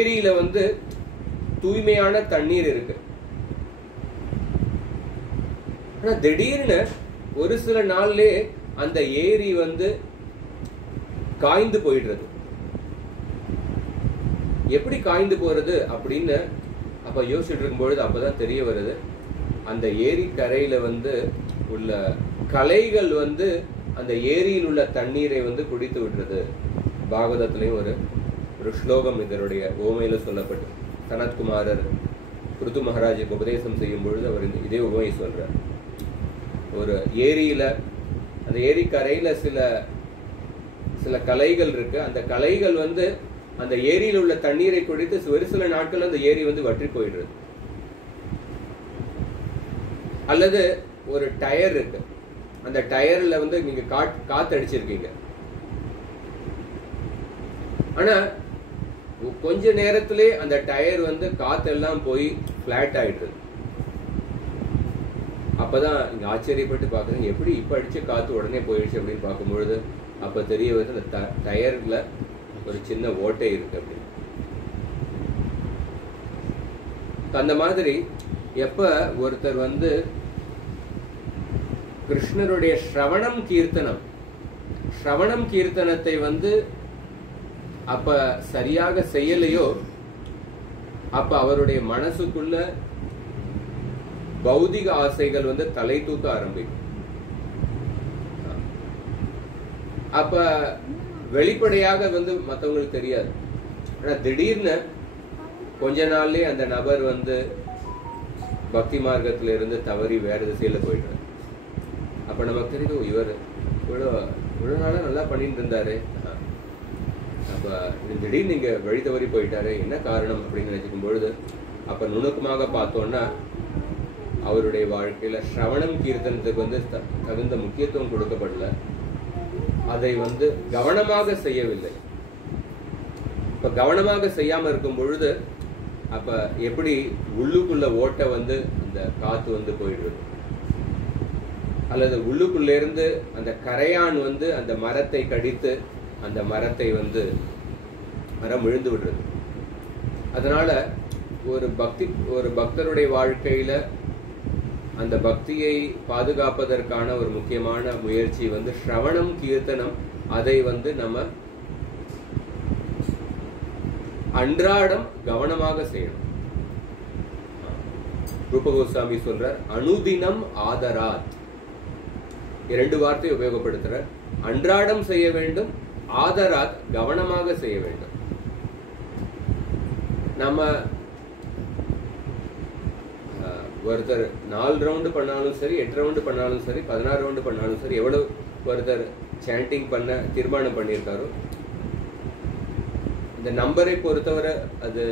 ஏரியில தூய்மையான தண்ணீர் இருக்கு. ஆனா திடீர்னு ஒரு சில நாள்லே அந்த ஏரி காய்ந்து போயிடுறது. எப்படி காய்ந்து போறது அப்படின்னு அப்ப யோசிச்சுட்டு இருக்கும்பொழுது அப்பதான் தெரிய வருது, அந்த ஏரி கரையில உள்ள கலைகள் அந்த ஏரியில் உள்ள தண்ணீரை குடித்து விடுறது. பாகவதத்திலையும் ஒரு ஸ்லோகம் இதனுடைய ஓமையில சொல்லப்பட்டு, சனத்குமாரர் பிருது மகாராஜுக்கு உபதேசம் செய்யும் பொழுது அவர் இதே உபமையை சொல்றார். ஒரு ஏரியில, அந்த ஏரி கரையில சில கலைகள் இருக்கு. அந்த கலைகள் அந்த ஏரியில் உள்ள தண்ணீரை குடித்து ஒரு சில நாட்கள் அந்த ஏரி வற்றி போயிடுறது. அல்லது ஒரு டயர் இருக்கு, அந்த டயர்ல நீங்க காத்து அடிச்சிருக்கீங்க. ஆனா கொஞ்ச நேரத்திலே அந்த டயர் காத்தெல்லாம் போய் பிளாட் ஆயிடுறது. அப்பதான் இங்க ஆச்சரியப்பட்டு பாக்குறேன், எப்படி இப்ப அடிச்ச காத்து உடனே போயிடுச்சு அப்படின்னு பார்க்கும்பொழுது அப்ப தெரிய வருது, அந்த டயர்ல ஒரு சின்ன ஓட்டை இருக்கு அப்படின்னு. அந்த மாதிரி எப்ப ஒருத்தர் கிருஷ்ணருடைய ஸ்ரவணம் கீர்த்தனத்தை அப்ப சரியாக செய்யலையோ, அப்ப அவருடைய மனசுக்குள்ள பௌதிக ஆசைகள் தலை தூக்க ஆரம்பிக்கும். அப்ப வெளிப்படையாக மற்றவங்களுக்கு தெரியாது. ஆனா திடீர்னு கொஞ்ச நாள்லயே அந்த நபர் பக்தி மார்க்கத்தில இருந்து தவறி வேற திசையில போயிடுறாரு. அப்ப நமக்கு தெரியும், இவர் இவ்வளவு நாளா நல்லா பண்ணிட்டு இருந்தாரு, அப்ப திடீர்னு நீங்க வழி தவறி போயிட்டாரு, என்ன காரணம் அப்படின்னு நினைச்சுக்கும் பொழுது அப்ப நுணுக்கமாக பார்த்தோம்னா அவருடைய வாழ்க்கையில ஸ்ரவணம் கீர்த்தனத்துக்கு தகுந்த முக்கியத்துவம் கொடுக்கப்படல, அதை கவனமாக செய்யவில்லை. இப்ப கவனமாக செய்யாம இருக்கும் பொழுது அப்ப எப்படி உள்ளுக்குள்ள ஓட்ட அந்த காத்து போயிடுறது, அல்லது உள்ளுக்குள்ள இருந்து அந்த கரையான் அந்த மரத்தை கடித்து அந்த மரத்தை மரம் விழுந்து விடுறது. அதனால ஒரு பக்தருடைய வாழ்க்கையில அந்த பக்தியை பாதுகாப்பதற்கான ஒரு முக்கியமான முயற்சி ஸ்ரவணம் கீர்த்தனம். அதை நம்ம அன்றாடம் கவனமாக செய்யணும். ரூப கோஸ்வாமி சொல்றார், அனுதினம் ஆதராத். 2 வார்த்தை உபயோகப்படுத்துறார். அன்றாடம் செய்ய வேண்டும், ஆதராத் கவனமாக செய்ய வேண்டும். நம்ம ஒருத்தர் 4 ரவுண்டு பண்ணாலும் சரி, 8 ரவுண்டு பண்ணாலும் சரி, 16 ரவுண்டு பண்ணாலும் சரி, எவ்வளவு ஒருத்தர் சாண்டிங் பண்ண தீர்மானம் பண்ணியிருக்காரோ இந்த நம்பரை பொறுத்தவரை அது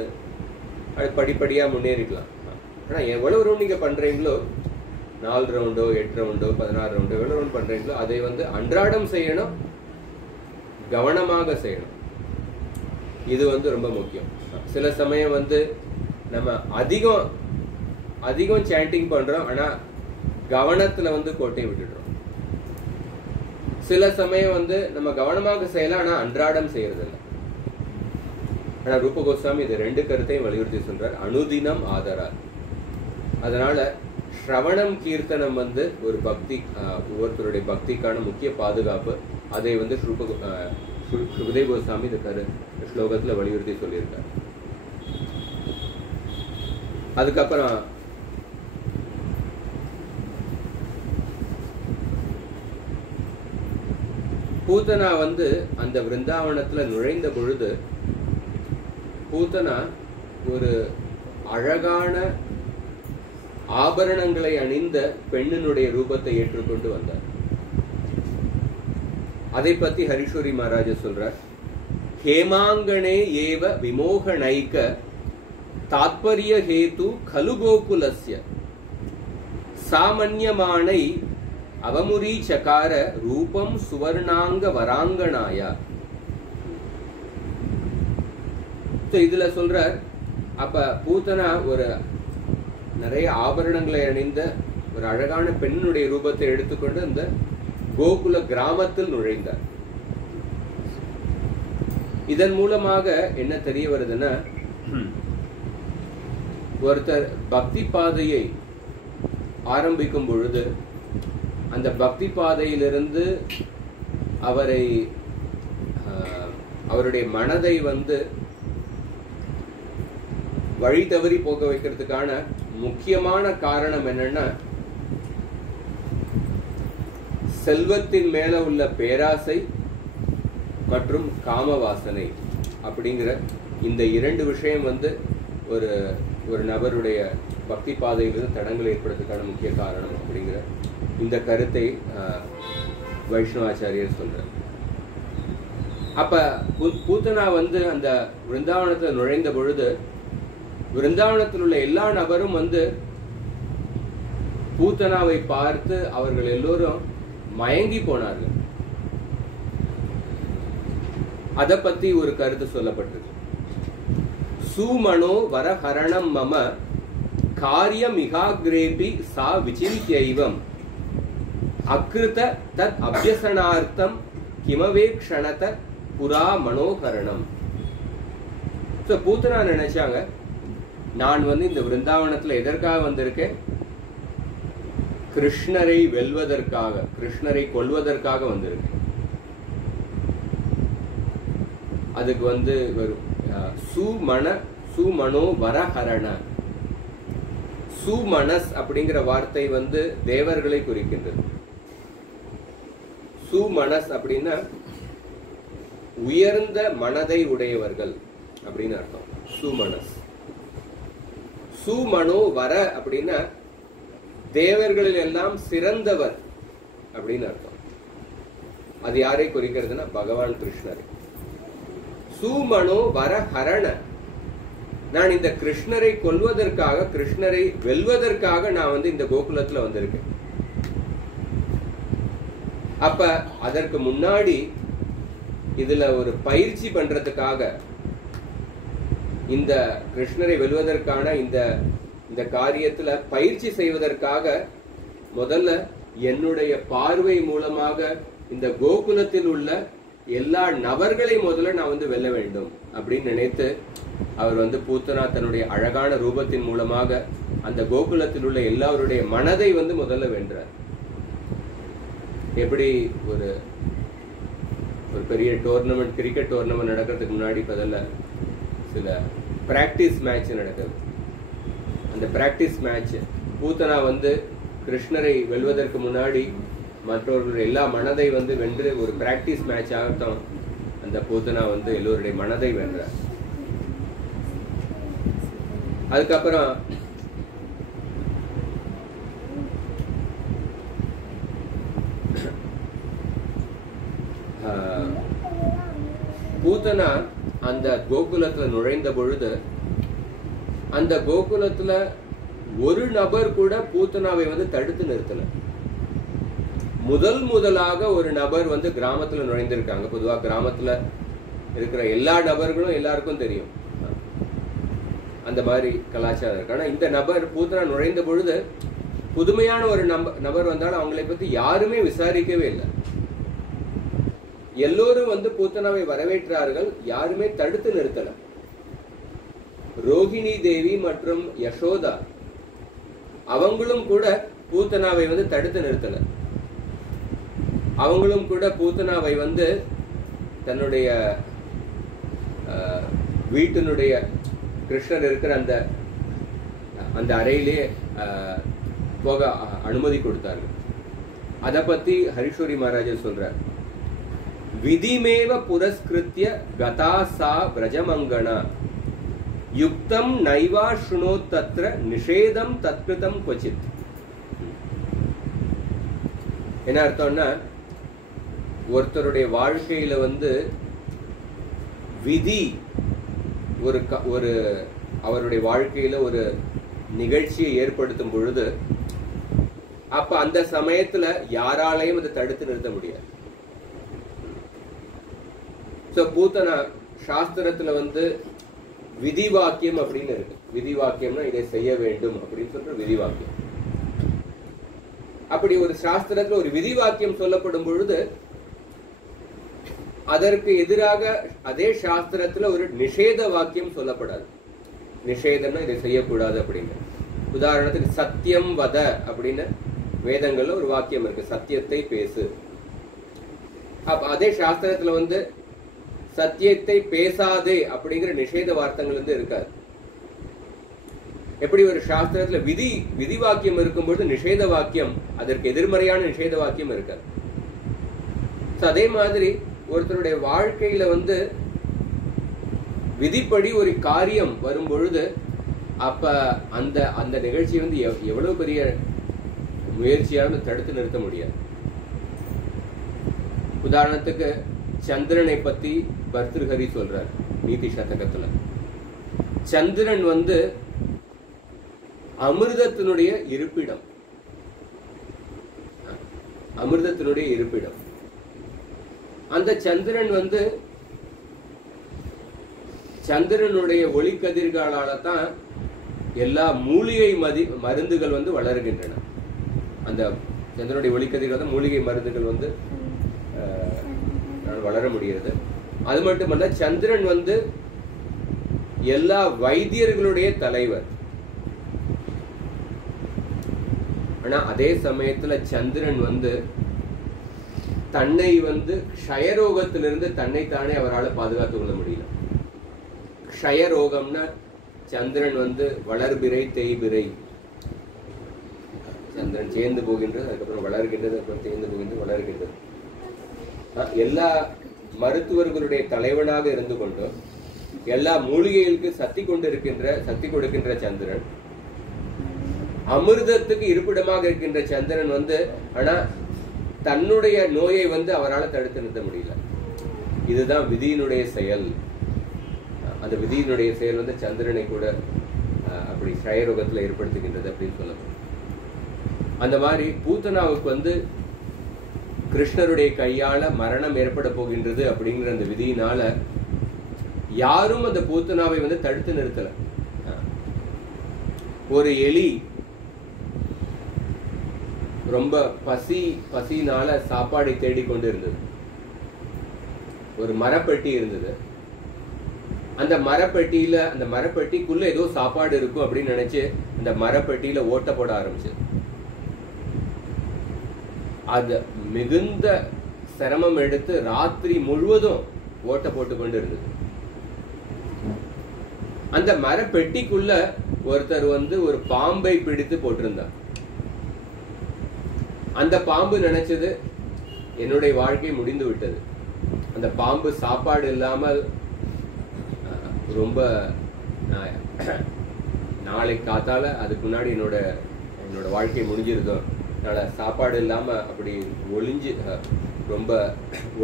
படிப்படியா முன்னேறிக்கலாம். ஆனா எவ்வளவு ரவுண்ட் நீங்க பண்றீங்களோ, 4 ரவுண்டோ 8 ரவுண்டோ 16 ரவுண்டோ எவ்வளவு ரவுண்ட் பண்றீங்களோ அதை அன்றாடம் செய்யணும், கவனமாக செய்யணும். இது ரொம்ப முக்கியம். சில சமயம் நம்ம அதிகம் சாண்டிங் பண்றோம், ஆனா கவனத்துல கோட்டை விட்டுடுறோம். சில சமயம் நம்ம கவனமாக செய்யலாம், ஆனா அன்றாடம் செய்யறது இல்லை. ஆனா ரூப கோஸ்வாமி இது 2 கருத்தையும் வலியுறுத்தி சொல்றார், அனுதினம் ஆதரார். அதனால ஸ்ரவணம் கீர்த்தனம் ஒரு பக்தி, ஒவ்வொருத்தருடைய பக்திக்கான முக்கிய பாதுகாப்பு. அதை சுகதேவ கோஸ்வாமி இந்த ஸ்லோகத்துல வலியுறுத்தி சொல்லியிருக்கார். அதுக்கப்புறம் பூத்தனா அந்த விருந்தாவனத்துல நுழைந்த பொழுது பூத்தனா ஒரு அழகான ஆபரணங்களை அணிந்த பெண்ணினுடைய ரூபத்தை ஏற்றுக்கொண்டு வந்தார். அதை பத்தி ஹரிஷோரி மகாராஜ சொல்றார், ஹேமாங்கனே ஏவ விமோகனைக தாத்பரிய ஹேது கலு கோகுலஸ்ய சாமன்யமானை அவமுரி சகார ரூபம் சுவர்ணாங்க வராங்கனாயா. இதுல சொல்றார், அப்ப பூத்தனா ஒரு நிறைய ஆபரணங்களை அணிந்த ஒரு அழகான பெண்ணுடைய ரூபத்தை எடுத்துக்கொண்டு அந்த கோகுல கிராமத்தில் நுழைந்தார். இதன் மூலமாக என்ன தெரிய வருதுன்னா, ஒருத்தர் பக்தி பாதையை ஆரம்பிக்கும் பொழுது அந்த பக்தி பாதையிலிருந்து அவருடைய மனதை வழி தவறி போக வைக்கிறதுக்கான முக்கியமான காரணம் என்னன்னா, செல்வத்தின் மேல உள்ள பேராசை மற்றும் காமவாசனை அப்படிங்கிற இந்த இரண்டு விஷயம் ஒரு நபருடைய பக்தி பாதையிலிருந்து தடங்கள் ஏற்படுறதுக்கான முக்கிய காரணம் அப்படிங்கிற இந்த கருத்தை வைஷ்ணவாச்சாரியர் சொல்றார். அப்ப பூத்தனா அந்த விருந்தாவனத்தில் நுழைந்த பொழுது விருந்தாவனத்தில் உள்ள எல்லா நபரும் பூத்தனாவை பார்த்து அவர்கள் எல்லோரும் மயங்கி போனார்கள். அத பத்தி ஒரு கருத்து சொல்லப்பட்டது. சுமனோ வரஹரணம் மம காரியம் இகாக்ரேபி சா விசிந்தியைவம் அக்ருத தத் அபியசனார்த்தம் கிமவே க்ஷணத புரா மனோகரணம். பூத்தனா நினைச்சாங்க, நான் இந்த விருந்தாவனத்துல எதற்காக வந்திருக்கேன்? கிருஷ்ணரை வெல்வதற்காக, கிருஷ்ணரை கொல்வதற்காக வந்திருக்கேன். அதுக்கு வரும் சுமனோ வரஹரண. சுமனஸ் அப்படிங்கிற வார்த்தை தேவர்களை குறிக்கின்றது. சுமனஸ் அப்படின்னா உயர்ந்த மனதை உடையவர்கள் அப்படின்னு அர்த்தம். சுமனஸ். சுமனோ வர அப்படின்னா தேவர்களில் எல்லாம் சிறந்தவர் அப்படின்னு அர்த்தம். அது யாரை குறிக்கிறதுனா பகவான் கிருஷ்ணரை. சுமனோ வர ஹரண. நான் இந்த கிருஷ்ணரை கொல்வதற்காக, கிருஷ்ணரை வெல்வதற்காக நான் இந்த கோகுலத்துல வந்திருக்கேன். அப்ப அதற்கு முன்னாடி இதுல ஒரு பயிற்சி பண்றதுக்காக, இந்த கிருஷ்ணரை வெல்வதற்கான இந்த காரியத்துல பயிற்சி செய்வதற்காக முதல்ல என்னுடைய பார்வை மூலமாக இந்த கோகுலத்தில் உள்ள எல்லா நபர்களை முதல்ல நான் வெல்ல வேண்டும் அப்படின்னு நினைத்து அவர் பூத்தனா தன்னுடைய அழகான ரூபத்தின் மூலமாக அந்த கோகுலத்தில் உள்ள எல்லாருடைய மனதை முதல்ல வென்றார். எப்படி ஒரு பெரிய டோர்னமெண்ட், கிரிக்கெட் டோர்னமெண்ட் நடக்கிறதுக்கு முன்னாடி பதில் சில பிராக்டிஸ் மேட்ச் நடக்குது. அந்த பிராக்டிஸ் மேட்ச் பூத்தனா கிருஷ்ணரை வெல்வதற்கு முன்னாடி மற்றவர்களுடைய எல்லா மனதை வென்று ஒரு பிராக்டிஸ் மேட்ச் ஆகட்டும் அந்த பூத்தனா எல்லோருடைய மனதை வென்றார். அதுக்கப்புறம் பூத்தனா அந்த கோகுலத்துல நுழைந்த பொழுது அந்த கோகுலத்துல ஒரு நபர் கூட பூத்தனாவை தடுத்து நிறுத்தல. முதலாக ஒரு நபர் கிராமத்துல நுழைந்திருக்காங்க. பொதுவா கிராமத்துல இருக்கிற எல்லா நபர்களும் எல்லாருக்கும் தெரியும், அந்த மாதிரி கலாச்சாரம் இருக்கு. ஆனா இந்த நபர் பூத்தனா நுழைந்த பொழுது புதுமையான ஒரு நபர் வந்தாலும் அவங்களை பத்தி யாருமே விசாரிக்கவே இல்லை. எல்லோரும் பூத்தனாவை வரவேற்றார்கள், யாருமே தடுத்து நிறுத்தல. ரோஹிணி தேவி மற்றும் யசோதா அவங்களும் கூட பூத்தனாவை தடுத்து நிறுத்தல. அவங்களும் கூட பூத்தனாவை தன்னுடைய வீட்டினுடைய கிருஷ்ணர் இருக்கிற அந்த அறையிலே போக அனுமதி கொடுத்தார்கள். அத பத்தி ஹரிஷோரி மகாராஜர் சொல்றார். விதிமேவ புரஸ்கிருத்ய கதா சா பிரஜமங்கனா யுக்தம் நைவா ஸ்ருணோத் தத்ர நிஷேதம் தத்கிருதம் க்வசித். என்ன அர்த்தம்னா, ஒருத்தருடைய வாழ்க்கையில விதி ஒரு அவருடைய வாழ்க்கையில ஒரு நிகழ்ச்சியை ஏற்படுத்தும் பொழுது அப்ப அந்த சமயத்துல யாராலையும் அதை தடுத்து நிறுத்த முடியாது. பூத்தனா சாஸ்திரத்துல விதி வாக்கியம் அப்படின்னு இருக்கு. விதி வாக்கியம்னா இதை செய்ய வேண்டும் அப்படின்னு சொல்ற விதி வாக்கியம். அப்படி ஒரு சாஸ்திரத்துல ஒரு விதி வாக்கியம் சொல்லப்படும் பொழுது அதற்கு எதிராக அதே சாஸ்திரத்துல ஒரு நிஷேத வாக்கியம் சொல்லப்படாது. நிஷேதம்னா இதை செய்யக்கூடாது அப்படின்னு. உதாரணத்துக்கு சத்தியம் வத அப்படின்னு வேதங்கள்ல ஒரு வாக்கியம் இருக்கு, சத்தியத்தை பேசு. அதே சாஸ்திரத்துல வந்து சத்தியத்தை பேசாதே அப்படிங்கிற நிஷேத வார்த்தைகள் இருக்காது. எப்படி ஒரு சாஸ்திரத்துல விதி வாக்கியம் இருக்கும்போது நிஷேத வாக்கியம் அதற்கு எதிர்மறையான நிஷேத வாக்கியம் இருக்காது. அதே மாதிரி ஒருத்தருடைய வாழ்க்கையில வந்து விதிப்படி ஒரு காரியம் வரும் பொழுது அப்ப அந்த அந்த நிகழ்ச்சியை வந்து எவ்வளவு பெரிய முயற்சியாலும் தடுத்து நிறுத்த முடியாது. உதாரணத்துக்கு சந்திரனை பத்தி பர்திருஹரி சொல்றார் நீதி சதகத்துல. சந்திரன் வந்து அமிர்தத்தினுடைய இருப்பிடம், அமிர்தத்தினுடைய இருப்பிடம். அந்த சந்திரன் வந்து சந்திரனுடைய ஒளிக்கதிர்களால தான் எல்லா மூலிகை மருந்துகள் வந்து வளர்கின்றன. அந்த சந்திரனுடைய ஒளிக்கதிர்கள் தான் மூலிகை மருந்துகள் வந்து வளர முடிகிறது. அது மட்டுமல்ல, சந்திரன் வந்து எல்லா வைத்தியர்களுடைய தலைவர். ஆனா அதே சமயத்துல சந்திரன் வந்து தன்னை வந்து க்ஷயரோகத்திலிருந்து தன்னைத்தானே அவரால் பாதுகாத்துக் கொள்ள முடியல. க்ஷயரோகம்னா சந்திரன் வந்து வளர்பிறை தேய்பிறை, சந்திரன் சேர்ந்து போகின்றது, அதுக்கப்புறம் வளர்கின்றது, அப்புறம் சேர்ந்து போகின்றது, வளர்கின்றது. எல்லா மருத்துவர்களுடைய தலைவனாக இருந்து கொண்டு எல்லா மூலிகைகளுக்கு சக்தி கொடுக்கின்ற சந்திரன், அமிர்தத்துக்கு இருப்பிடமாக இருக்கின்ற சந்திரன் வந்து ஆனா தன்னுடைய நோயை வந்து அவரால் தடுத்து நிறுத்த முடியல. இதுதான் விதியினுடைய செயல். அந்த விதியினுடைய செயல் வந்து சந்திரனை கூட அப்படி க்ஷயரோகத்துல ஏற்படுத்துகின்றது அப்படின்னு சொல்லப்படும். அந்த மாதிரி பூத்தனாவுக்கு வந்து கிருஷ்ணருடைய கையால மரணம் ஏற்பட போகின்றது அப்படிங்கிற அந்த விதியினால யாரும் அந்த பூத்தனாவை வந்து தடுத்து நிறுத்தல. ஒரு எலி ரொம்ப பசினால சாப்பாடை தேடிக்கொண்டு இருந்தது. ஒரு மரப்பெட்டி இருந்தது. அந்த மரப்பெட்டிக்குள்ள ஏதோ சாப்பாடு இருக்கும் அப்படின்னு நினைச்சு அந்த மரப்பெட்டியில ஓட்ட போட ஆரம்பிச்சது. அது மிகுந்த சிரமம் எடுத்து ராத்திரி முழுவதும் ஓட்ட போட்டு கொண்டு இருந்தது. அந்த மரப்பெட்டிக்குள்ள ஒருத்தர் வந்து ஒரு பாம்பை பிடித்து போட்டிருந்தார். அந்த பாம்பு நினைச்சது என்னுடைய வாழ்க்கை முடிந்து விட்டது. அந்த பாம்பு சாப்பாடு இல்லாமல் ரொம்ப நாளைக்கு காத்தால அதுக்கு முன்னாடி என்னோட வாழ்க்கை முடிஞ்சிருந்தோம். அதனால சாப்பாடு இல்லாம அப்படி ஒளிஞ்சு ரொம்ப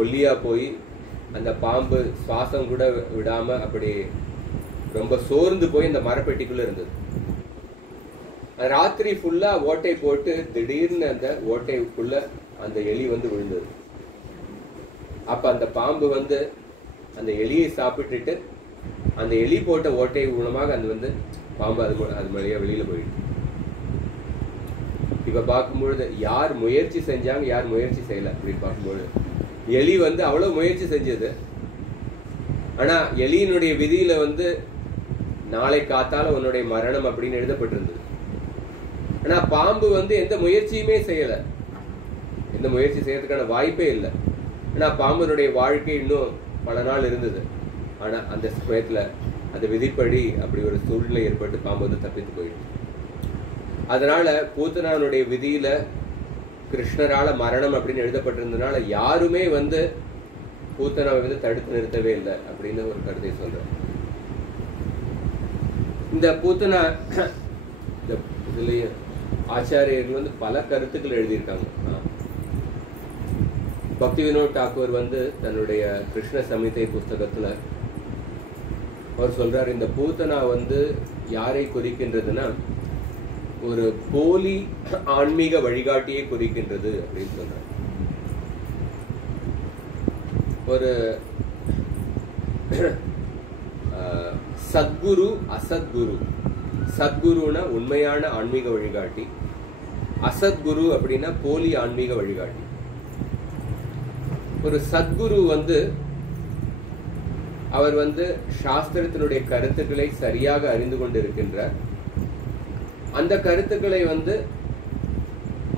ஒல்லியா போய் அந்த பாம்பு சுவாசம் கூட விடாம அப்படி ரொம்ப சோர்ந்து போய் இந்த மரப்பெட்டிக்குள்ள இருந்தது. ராத்திரி ஃபுல்லா ஓட்டை போட்டு திடீர்னு அந்த ஓட்டைக்குள்ள அந்த எலி வந்து விழுந்தது. அப்ப அந்த பாம்பு வந்து அந்த எலியை சாப்பிட்டுட்டு அந்த எலி போட்ட ஓட்டை மூலமாக அது வந்து பாம்பு அது வழியா வெளியில போயிடுது. இப்ப பார்க்கும்பொழுது யார் முயற்சி செஞ்சாங்க, யார் முயற்சி செய்யல அப்படின்னு பார்க்கும்போது எலி வந்து அவ்வளவு முயற்சி செஞ்சது. ஆனா எலியினுடைய விதியில வந்து நாளை காத்தால உன்னுடைய மரணம் அப்படின்னு எழுதப்பட்டிருந்தது. ஆனா பாம்பு வந்து எந்த முயற்சியுமே செய்யல, எந்த முயற்சி செய்யறதுக்கான வாய்ப்பே இல்லை. ஆனா பாம்புனுடைய வாழ்க்கை இன்னும் பல நாள் இருந்தது. ஆனா அந்த சமயத்துல அந்த விதிப்படி அப்படி ஒரு சூழ்நிலை ஏற்பட்டு பாம்பு வந்து தப்பித்து போயிடுச்சு. அதனால பூத்தனானுடைய விதியில கிருஷ்ணரால மரணம் அப்படின்னு எழுதப்பட்டிருந்ததுனால யாருமே வந்து பூத்தனாவை வந்து தடுத்து நிறுத்தவே இல்லை அப்படின்னு ஒரு கருத்தை சொல்றேன். இந்த பூத்தனா இதுலயே ஆச்சாரியர்கள் வந்து பல கருத்துக்கள் எழுதியிருக்காங்க. பக்தி வினோத் தாக்கூர் வந்து தன்னுடைய கிருஷ்ண சமிதை புஸ்தகத்துல அவர் சொல்றார், இந்த பூத்தனா வந்து யாரை குறிக்கின்றதுன்னா ஒரு போலி ஆன்மீக வழிகாட்டியை குறிக்கின்றது அப்படின்னு சொல்றார். ஒரு சத்குரு அசத்குரு, சத்குருனா உண்மையான ஆன்மீக வழிகாட்டி, அசத்குரு அப்படின்னா போலி ஆன்மீக வழிகாட்டி. ஒரு சத்குரு வந்து அவர் வந்து சாஸ்திரத்தினுடைய கருத்துக்களை சரியாக அறிந்து கொண்டிருக்கின்றார். அந்த கருத்துக்களை வந்து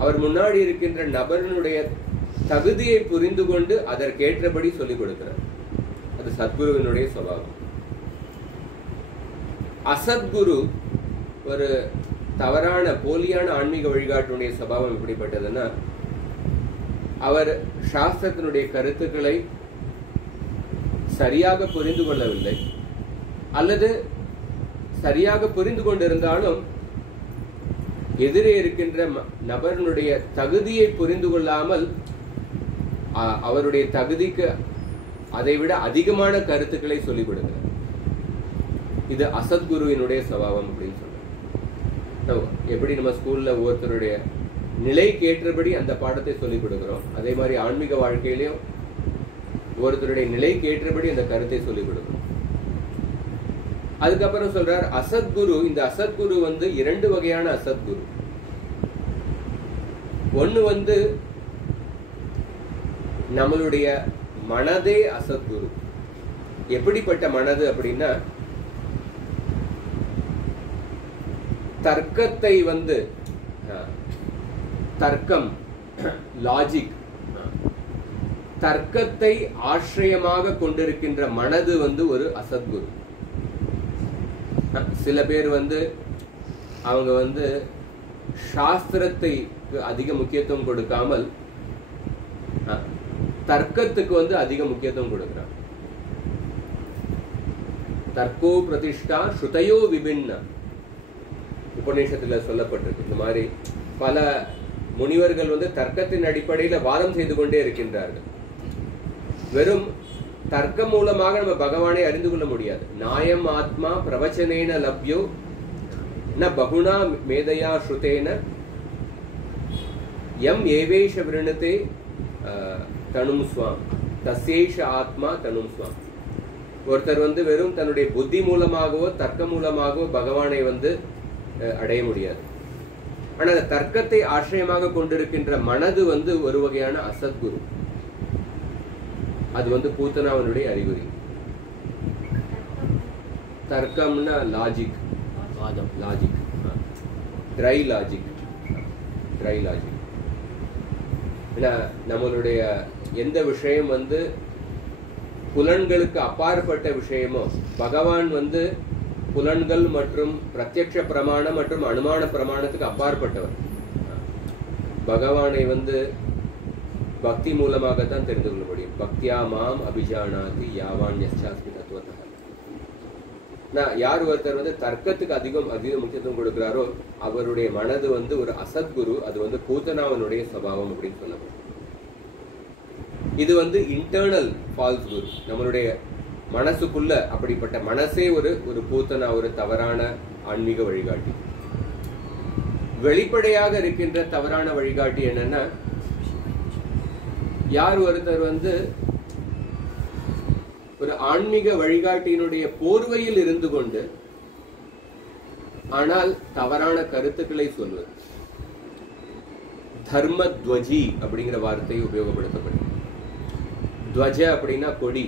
அவர் முன்னாடி இருக்கின்ற நபரினுடைய தகுதியை புரிந்து கொண்டு அதற்கேற்றபடி சொல்லிக் கொடுக்கிறார். அது சத்குருவினுடைய சுபாவம். அசத்குரு ஒரு தவறான போலியான ஆன்மீக வழிகாட்டுடைய சுபாவம் எப்படிப்பட்டதுன்னா, அவர் சாஸ்திரத்தினுடைய கருத்துக்களை சரியாக புரிந்து கொள்ளவில்லை, அல்லது சரியாக புரிந்து கொண்டிருந்தாலும் எதிரே இருக்கின்ற நபரினுடைய தகுதியை புரிந்து கொள்ளாமல் அவருடைய தகுதிக்கு அதைவிட அதிகமான கருத்துக்களை சொல்லிக் கொடுக்கிறார். இது அசத்குருவினுடைய சுபாவம் அப்படின்னு சொல்றோம். எப்படி நம்ம ஸ்கூல்ல ஒருத்தருடைய நிலைக்கு ஏற்றபடி அந்த பாடத்தை சொல்லிக் கொடுக்கிறோம், அதே மாதிரி ஆன்மீக வாழ்க்கையிலையும் ஒருத்தருடைய நிலைக்கு ஏற்றபடி அந்த கருத்தை சொல்லிக் கொடுக்கிறோம். அதுக்கப்புறம் சொல்றார் அசத்குரு. இந்த அசத்குரு வந்து இரண்டு வகையான அசத்குரு. ஒன்னு வந்து நம்மளுடைய மனதே அசத்குரு. எப்படிப்பட்ட மனது அப்படின்னா, தர்க்கத்தை வந்து தர்க்கம், லாஜிக், தர்க்கத்தை ஆශ්‍රயமாக கொண்டிருக்கின்ற மனது வந்து ஒரு அசத்குரு. சில பேர் வந்து அவங்க வந்து சாஸ்திரத்தை அதிக முக்கியத்துவம் கொடுக்காமல் தர்க்கத்துக்கு வந்து அதிக முக்கியத்துவம் கொடுக்கிறாங்க. தர்க்கோ பிரதிஷ்டா ஸ்ருதயோ விபின்ன உபநிஷத்துல சொல்லப்பட்டிருக்கு. இந்த மாதிரி பல முனிவர்கள் வந்து தர்க்கத்தின் அடிப்படையில் வாதம் செய்து கொண்டே இருக்கின்றார்கள். வெறும் தர்க்கம் மூலமாக நம்ம பகவானை அறிந்து கொள்ள முடியாது. நாயம் ஆத்மா பிரவச்சனேன லப்யோ ந பகுனா மேதையா ஸ்ருதேன யம் ஏவேஷ விருணதே தனும் ஸ்வாம் தசேஷ ஆத்மா தனும் ஸ்வாம். ஒருத்தர் வந்து வெறும் தன்னுடைய புத்தி மூலமாகவோ தர்க்க மூலமாகவோ பகவானை வந்து அடைய முடியாது. ஆனா அந்த தர்க்கத்தை ஆශ්‍රயமாக கொண்டிருக்கின்ற மனது வந்து ஒரு வகையான அசத்குரு. அது வந்து பூத்தனாவனுடைய அறிகுறி. தர்க்கம்னா logic, logic, dry logic, dry logic. நம்மளுடைய எந்த விஷயம் வந்து புலன்களுக்கு அப்பாற்பட்ட விஷயமோ, பகவான் வந்து புலன்கள் மற்றும் பிரத்யக்ஷ பிரமாணம் மற்றும் அனுமான பிரமாணத்துக்கு அப்பாற்பட்டவர். பகவானை வந்து பக்தி மூலமாகத்தான் தெரிந்து கொள்ள முடியும். பக்தியா மாம் அபிஜானாதி யாவான் யஸ்சாஸ்மி தத்துவத்தः. யார் ஒருத்தர் வந்து தர்க்கத்துக்கு அதிக முக்கியத்துவம் கொடுக்கிறாரோ அவருடைய மனது வந்து ஒரு அசத்குரு. அது வந்து பூத்தனாவனுடைய சுபாவம் அப்படின்னு சொல்லப்படும். இது வந்து இன்டர்னல் ஃபால்ஸ் குரு. நம்மளுடைய மனசுக்குள்ள அப்படிப்பட்ட மனசே ஒரு பூத்தனா, ஒரு தவறான ஆன்மீக வழிகாட்டி. வெளிப்படையாக இருக்கின்ற தவறான வழிகாட்டி என்னன்னா, யார் ஒருத்தர் வந்து ஒரு ஆன்மீக வழிகாட்டியினுடைய போர்வையில் இருந்து கொண்டு ஆனால் தவறான கருத்துக்களை சொல்வது. தர்மத்வஜி அப்படிங்கிற வார்த்தை உபயோகப்படுத்தப்படும். துவஜ அப்படின்னா கொடி.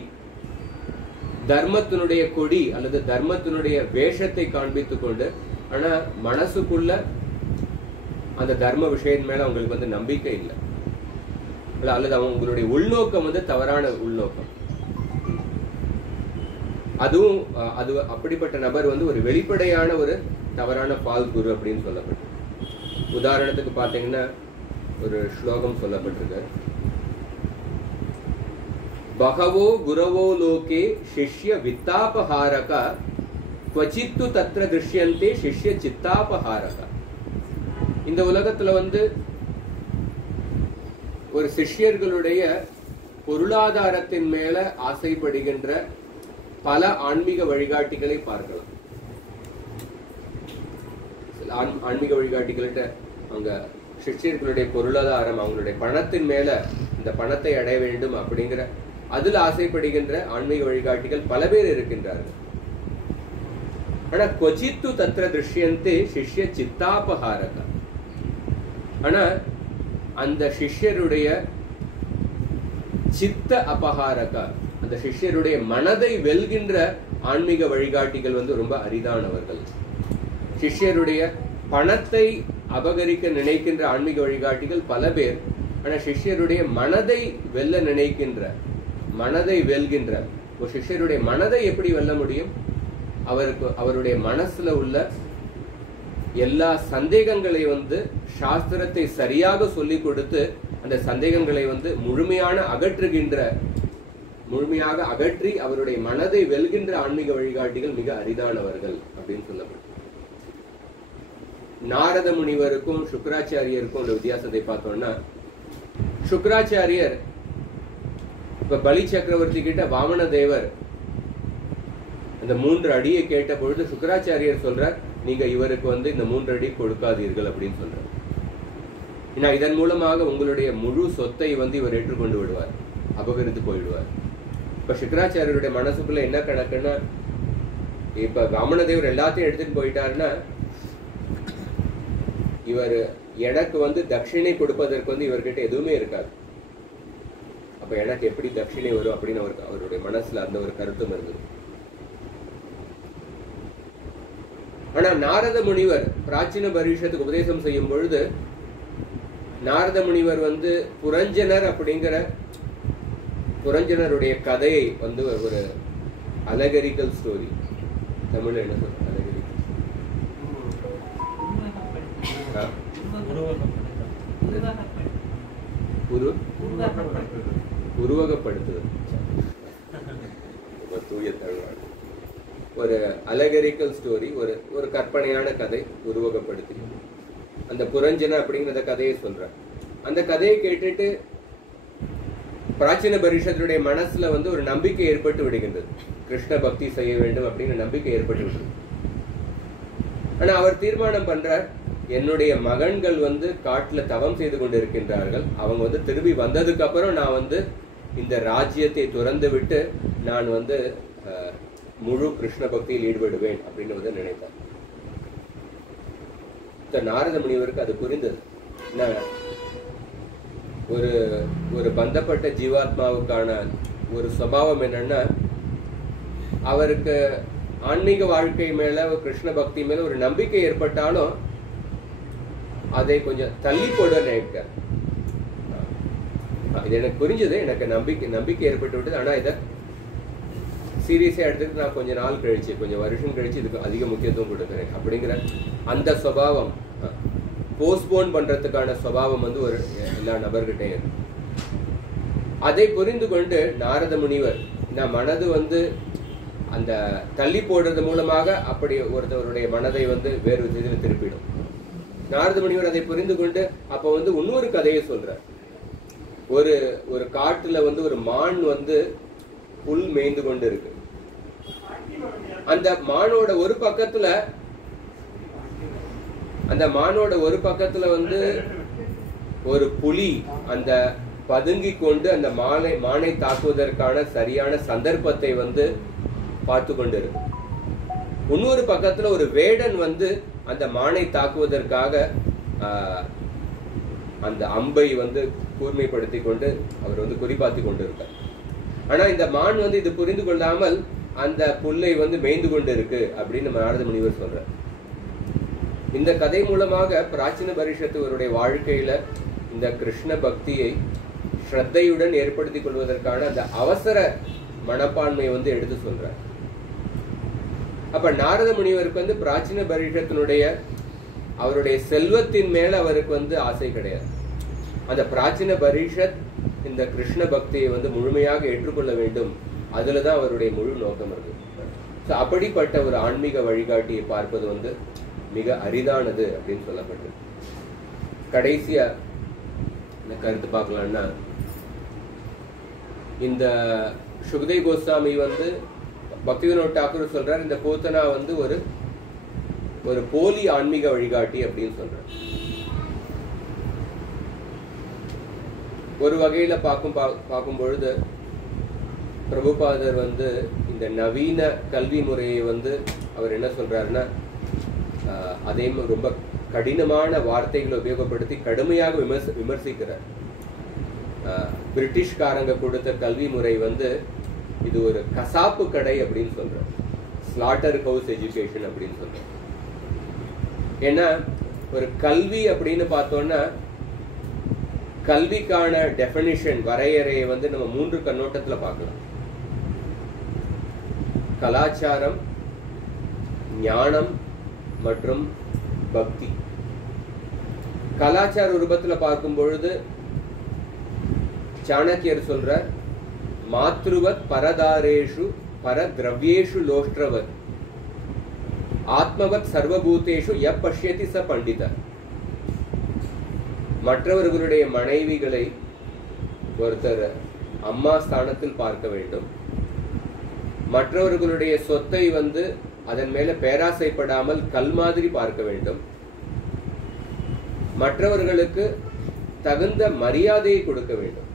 தர்மத்தினுடைய கொடி அல்லது தர்மத்தினுடைய வேஷத்தை காண்பித்துக் கொண்டு ஆனா மனசுக்குள்ள அந்த தர்ம விஷயம் மேல அவங்களுக்கு வந்து நம்பிக்கை இல்லை, அல்லது அவங்களுடைய உள்நோக்கம் வந்து தவறான உள்நோக்கம். அதுவும் அது அப்படிப்பட்ட நபர் வந்து ஒரு வெளிப்படையான ஒரு தவறான பால் குரு அப்படின்னு சொல்லப்பட்டு. உதாரணத்துக்கு பாத்தீங்கன்னா ஒரு ஸ்லோகம் சொல்லப்பட்டிருக்கு. பகவோ குரவோ லோகே சிஷ்ய வித்தாபஹாரக க்வசித்து தத்ர திருஷ்யந்தே சிஷ்ய சித்தாபஹாரக. இந்த உலகத்துல வந்து ஒரு சிஷ்யர்களுடைய பொருளாதாரத்தின் மேல ஆசைப்படுகின்ற பல ஆன்மீக வழிகாட்டிகளை பார்க்கலாம். ஆன்மீக வழிகாட்டிகள்கிட்ட அவங்க சிஷ்யர்களுடைய பொருளாதாரம், அவங்களுடைய பணத்தின் மேல இந்த பணத்தை அடைய வேண்டும் அப்படிங்கிற அதுல ஆசைப்படுகின்ற ஆன்மீக வழிகாட்டிகள் பல பேர் இருக்கின்றார்கள். ஆனா கொச்சித்து தத்ர திருஷ்யந்தே சிஷ்ய சித்தாபஹாரக. ஆனா அந்த சிஷ்யருடைய சித்த அபஹாரக, அந்த அந்த சிஷ்யருடைய மனதை வெல்கின்ற ஆன்மீக வழிகாட்டிகள் வந்து ரொம்ப அரிதானவர்கள். சிஷ்யருடைய பணத்தை அபகரிக்க நினைக்கின்ற ஆன்மீக வழிகாட்டிகள் பல பேர். ஆனா சிஷ்யருடைய மனதை வெல்ல நினைக்கின்ற, மனதை வெல்கின்ற ஒரு சிஷ்யருடைய மனதை எப்படி வெல்ல முடியும்? அவருடைய மனசுல உள்ள எல்லா சந்தேகங்களை வந்து சாஸ்திரத்தை சரியாக சொல்லிக் கொடுத்து அந்த சந்தேகங்களை வந்து முழுமையாக அகற்றி அவருடைய மனதை வெல்கின்ற ஆன்மீக வழிகாட்டிகள் மிக அரிதானவர்கள் அப்படின்னு சொல்லப்படும். நாரத முனிவருக்கும் சுக்கராச்சாரியருக்கும் உள்ள வித்தியாசத்தை பார்த்தோம்னா, சுக்கராச்சாரியர் இப்ப பலி சக்கரவர்த்தி கிட்ட வாமன தேவர் அந்த 3 அடியை கேட்ட பொழுது சுக்கராச்சாரியர் சொல்றார், நீங்க இவருக்கு வந்து இந்த 3 அடி கொடுக்காதீர்கள் அப்படின்னு சொல்றார். ஏன்னா இதன் மூலமாக உங்களுடைய முழு சொத்தை வந்து இவர் ஏற்றுக்கொண்டு விடுவார், அபகரித்து போயிடுவார். இப்ப சுக்கராச்சாரியருடைய மனசுக்குள்ள என்ன கணக்குன்னா, இப்ப வாமன தேவர் எல்லாத்தையும் எடுத்துட்டு போயிட்டாருன்னா இவர் எனக்கு வந்து தட்சிணை கொடுப்பதற்கு வந்து இவர்கிட்ட எதுவுமே இருக்காது. அப்ப எனக்கு எப்படி தட்சிணை வரும் அப்படின்னு அவருடைய மனசுல அந்த ஒரு கருத்தும் இருந்தது. ஆனா நாரத முனிவர் பிராச்சீன பரிஷத்துக்கு உபதேசம் செய்யும் பொழுது, நாரத முனிவர் வந்து புரஞ்சனருடைய கதையை வந்து ஒரு அலகரிக்கல் ஸ்டோரி, தமிழ்ல என்ன சொல்ற, உருவகப்படுத்துதல், தூய தமிழ், ஒரு அலகரிக்கல் ஸ்டோரி, ஒரு கற்பனையான கதை உருவகப்படுத்தி அந்த புரஞ்சன அப்படிங்கிற கதையை சொல்ற. அந்த கதையை கேட்டுட்டு பிராச்சீன பரிஷத்துடைய மனசுல வந்து ஒரு நம்பிக்கை ஏற்பட்டு விடுகின்றது, கிருஷ்ண பக்தி செய்ய வேண்டும் அப்படின்னு நம்பிக்கை ஏற்பட்டு விடுது. ஆனா அவர் தீர்மானம் பண்றார், என்னுடைய மகன்கள் வந்து காட்டுல தவம் செய்து கொண்டு இருக்கின்றார்கள், அவங்க வந்து திரும்பி வந்ததுக்கு அப்புறம் நான் வந்து இந்த ராஜ்யத்தை துறந்து விட்டு நான் வந்து முழு கிருஷ்ண பக்தியில் ஈடுபடுவேன் அப்படின்னு வந்து நினைத்தார். நாரத முனிவருக்கு அது புரிந்தது. ஒரு பந்தப்பட்ட ஜீவாத்மாவுக்கான ஒரு சுபாவம் என்னன்னா, அவருக்கு ஆன்மீக வாழ்க்கை மேல கிருஷ்ண பக்தி மேல ஒரு நம்பிக்கை ஏற்பட்டாலும் அதை கொஞ்சம் தள்ளி போட நினைக்கிறார். இது எனக்கு புரிஞ்சது, எனக்கு நம்பிக்கை ஏற்பட்டு விட்டது. ஆனா இதை சீரியஸா எடுத்துட்டு நான் கொஞ்ச நாள் கழிச்சு, கொஞ்சம் வருஷம் கழிச்சு இதுக்கு அதிக முக்கியத்துவம் கொடுக்குறேன் அப்படிங்கிற அந்த சுபாவம், போஸ்ட்போன் பண்றதுக்கான சுபாவம் வந்து ஒரு எல்லா நபர்கிட்டையும் இருக்கு. அதை புரிந்து கொண்டு நாரத முனிவர், நான் மனது வந்து அந்த தள்ளி போடுறது மூலமாக அப்படி ஒருத்தவருடைய மனதை வந்து வேறு விதத்தில் திருப்பிடும். நாரத முனிவர் அதை புரிந்து கொண்டு அப்ப வந்து இன்னொரு கதையை சொல்றார். ஒரு காட்டுல வந்து ஒரு மான் வந்து புல் மேய்ந்து கொண்டு இருக்கு. அந்த மானோட ஒரு பக்கத்துல வந்து ஒரு புலி அந்த பதுங்கி கொண்டு அந்த மானை தாக்குவதற்கான சரியான சந்தர்ப்பத்தை வந்து பார்த்து கொண்டு இருக்கு. இன்னொரு பக்கத்துல ஒரு வேடன் வந்து அந்த மானை தாக்குவதற்காக அந்த அம்பை வந்து கூர்மைப்படுத்தி கொண்டு அவர் வந்து குறிப்பாத்தி கொண்டு இருக்கார். ஆனா இந்த மான் வந்து இது புரிந்து கொள்ளாமல் அந்த புல்லை வந்து மேய்ந்து கொண்டு இருக்கு அப்படின்னு நாரத முனிவர் சொல்றார். இந்த கதை மூலமாக பிராச்சீன பரிஷத்துவருடைய வாழ்க்கையில இந்த கிருஷ்ண பக்தியை ஸ்ரத்தையுடன் ஏற்படுத்திக் கொள்வதற்கான அந்த அவசர மனப்பான்மை வந்து எடுத்து சொல்றார். அப்ப நாரத முனிவருக்கு வந்து பிராச்சீன பரிஷத்தினுடைய அவருடைய செல்வத்தின் மேல அவருக்கு வந்து ஆசை கிடையாது. அந்த பிராச்சீன பரிஷத் இந்த கிருஷ்ண பக்தியை வந்து முழுமையாக ஏற்றுக்கொள்ள வேண்டும், அதுலதான் அவருடைய முழு நோக்கம் இருக்கு. அப்படிப்பட்ட ஒரு ஆன்மீக வழிகாட்டியை பார்ப்பது வந்து மிக அரிதானது அப்படின்னு சொல்லப்பட்டது. கடைசியா இந்த கருத்து பார்க்கலாம்னா, இந்த சுகதேவ் கோஸ்வாமி வந்து பக்திவினோத் தாக்கூர் சொல்றார், இந்த பூத்தனா வந்து ஒரு போலி ஆன்மீக வழிகாட்டி அப்படின்னு சொல்றார். ஒரு வகையில பார்க்கும் பொழுது பிரபுபாதர் வந்து இந்த நவீன கல்வி முறையை வந்து அவர் என்ன சொல்றாருன்னா, அதே ரொம்ப கடினமான வார்த்தைகளை உபயோகப்படுத்தி கடுமையாக விமர்சிக்கிறார். பிரிட்டிஷ்காரங்க கொடுத்த கல்வி முறை வந்து இது ஒரு கசாப்பு கடை அப்படின்னு சொல்றேன், ஸ்லாட்டர் ஹவுஸ் எஜுகேஷன் அப்படின்னு சொல்றேன். ஏன்னா ஒரு கல்வி அப்படின்னு பார்த்தோம்னா கல்விக்கான டெஃபினிஷன் வரையறையை வந்து நம்ம 3 கண்ணோட்டத்துல பார்க்கலாம். கலாச்சாரம், ஞானம் மற்றும் பக்தி. கலாச்சார ரூபத்துல பார்க்கும் பொழுது சாணக்கியர் சொல்ற மாத்ருவத் பரதாரேஷு பரத்ரவ்யேஷு லோஷ்ட்ரவத் ஆத்மவத் சர்வபூதேஷு யப் பஷ்யதி ச பண்டித. மற்றவர்களுடைய மனைவிகளை ஒருத்தர் அம்மா ஸ்தானத்தில் பார்க்க வேண்டும். மற்றவர்களுடைய சொத்தை வந்து அதன் மேல பேராசைப்படாமல் கல் மாதிரி பார்க்க வேண்டும். மற்றவர்களுக்கு தகுந்த மரியாதையை கொடுக்க வேண்டும்.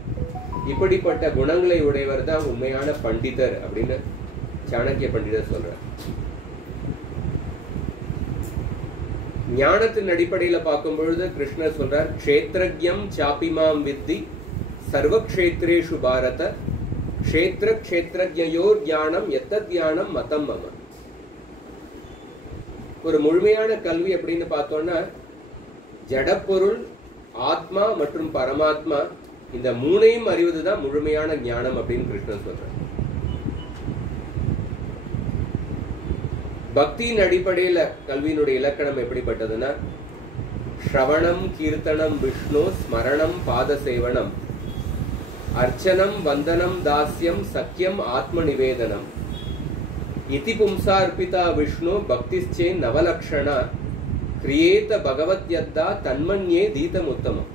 இப்படிப்பட்ட குணங்களை உடையவர் தான் உண்மையான பண்டிதர் அப்படின்னு சாணக்கிய பண்டிதர் சொல்றார். ஞானத்தின் அடிப்படையில பார்க்கும் பொழுது கிருஷ்ணர் சொல்றார், க்ஷேத்ரஜ்யம் சாபிமாம் வித்தி சர்வக்ஷேத்ரேஷு பாரத க்ஷேத்ர க்ஷேத்ரஜ்யோர் ஞானம் எத்தத் ஞானம் மதம் மம. ஒரு முழுமையான கல்வி அப்படின்னு பார்த்தோம்னா ஜடப்பொருள், ஆத்மா மற்றும் பரமாத்மா இந்த 3ஐயும் அறிவதுதான் முழுமையான ஞானம் அப்படின்னு கிருஷ்ணர் சொல்றார். பக்தியின் அடிப்படையில கல்வியினுடைய இலக்கணம் எப்படிப்பட்டதுன்னா ஸ்ரவணம் கீர்த்தனம் விஷ்ணு ஸ்மரணம் பாத சேவனம் அர்ச்சனம் வந்தனம் தாஸ்யம் சக்கியம் ஆத்ம நிவேதனம் இதி பும்சார்பிதா விஷ்ணு பக்திச்சே நவலக்ஷணா கிரியேத பகவத்யத்தா தன்மன்யே தீதம் உத்தமம்.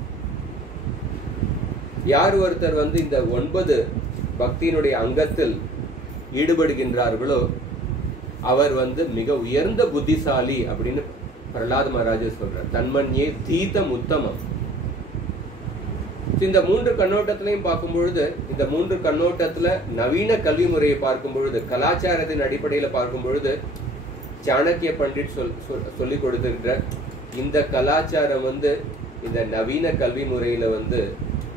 யார் ஒருத்தர் வந்து இந்த 9 பக்தியினுடைய அங்கத்தில் ஈடுபடுகின்றார்களோ அவர் வந்து மிக உயர்ந்த புத்திசாலி அப்படின்னு பிரஹ்லாத் மகாராஜர் சொல்றார். தன்மன்யே தீதம் உத்தமம். இந்த 3 கண்ணோட்டத்திலையும் பார்க்கும் பொழுது இந்த 3 கண்ணோட்டத்துல நவீன கல்வி முறையை பார்க்கும் பொழுது கலாச்சாரத்தின் அடிப்படையில பார்க்கும் பொழுது சாணக்கிய பண்டிட் சொல்லிக் கொடுத்திருக்கிற இந்த கலாச்சாரம் வந்து இந்த நவீன கல்வி முறையில வந்து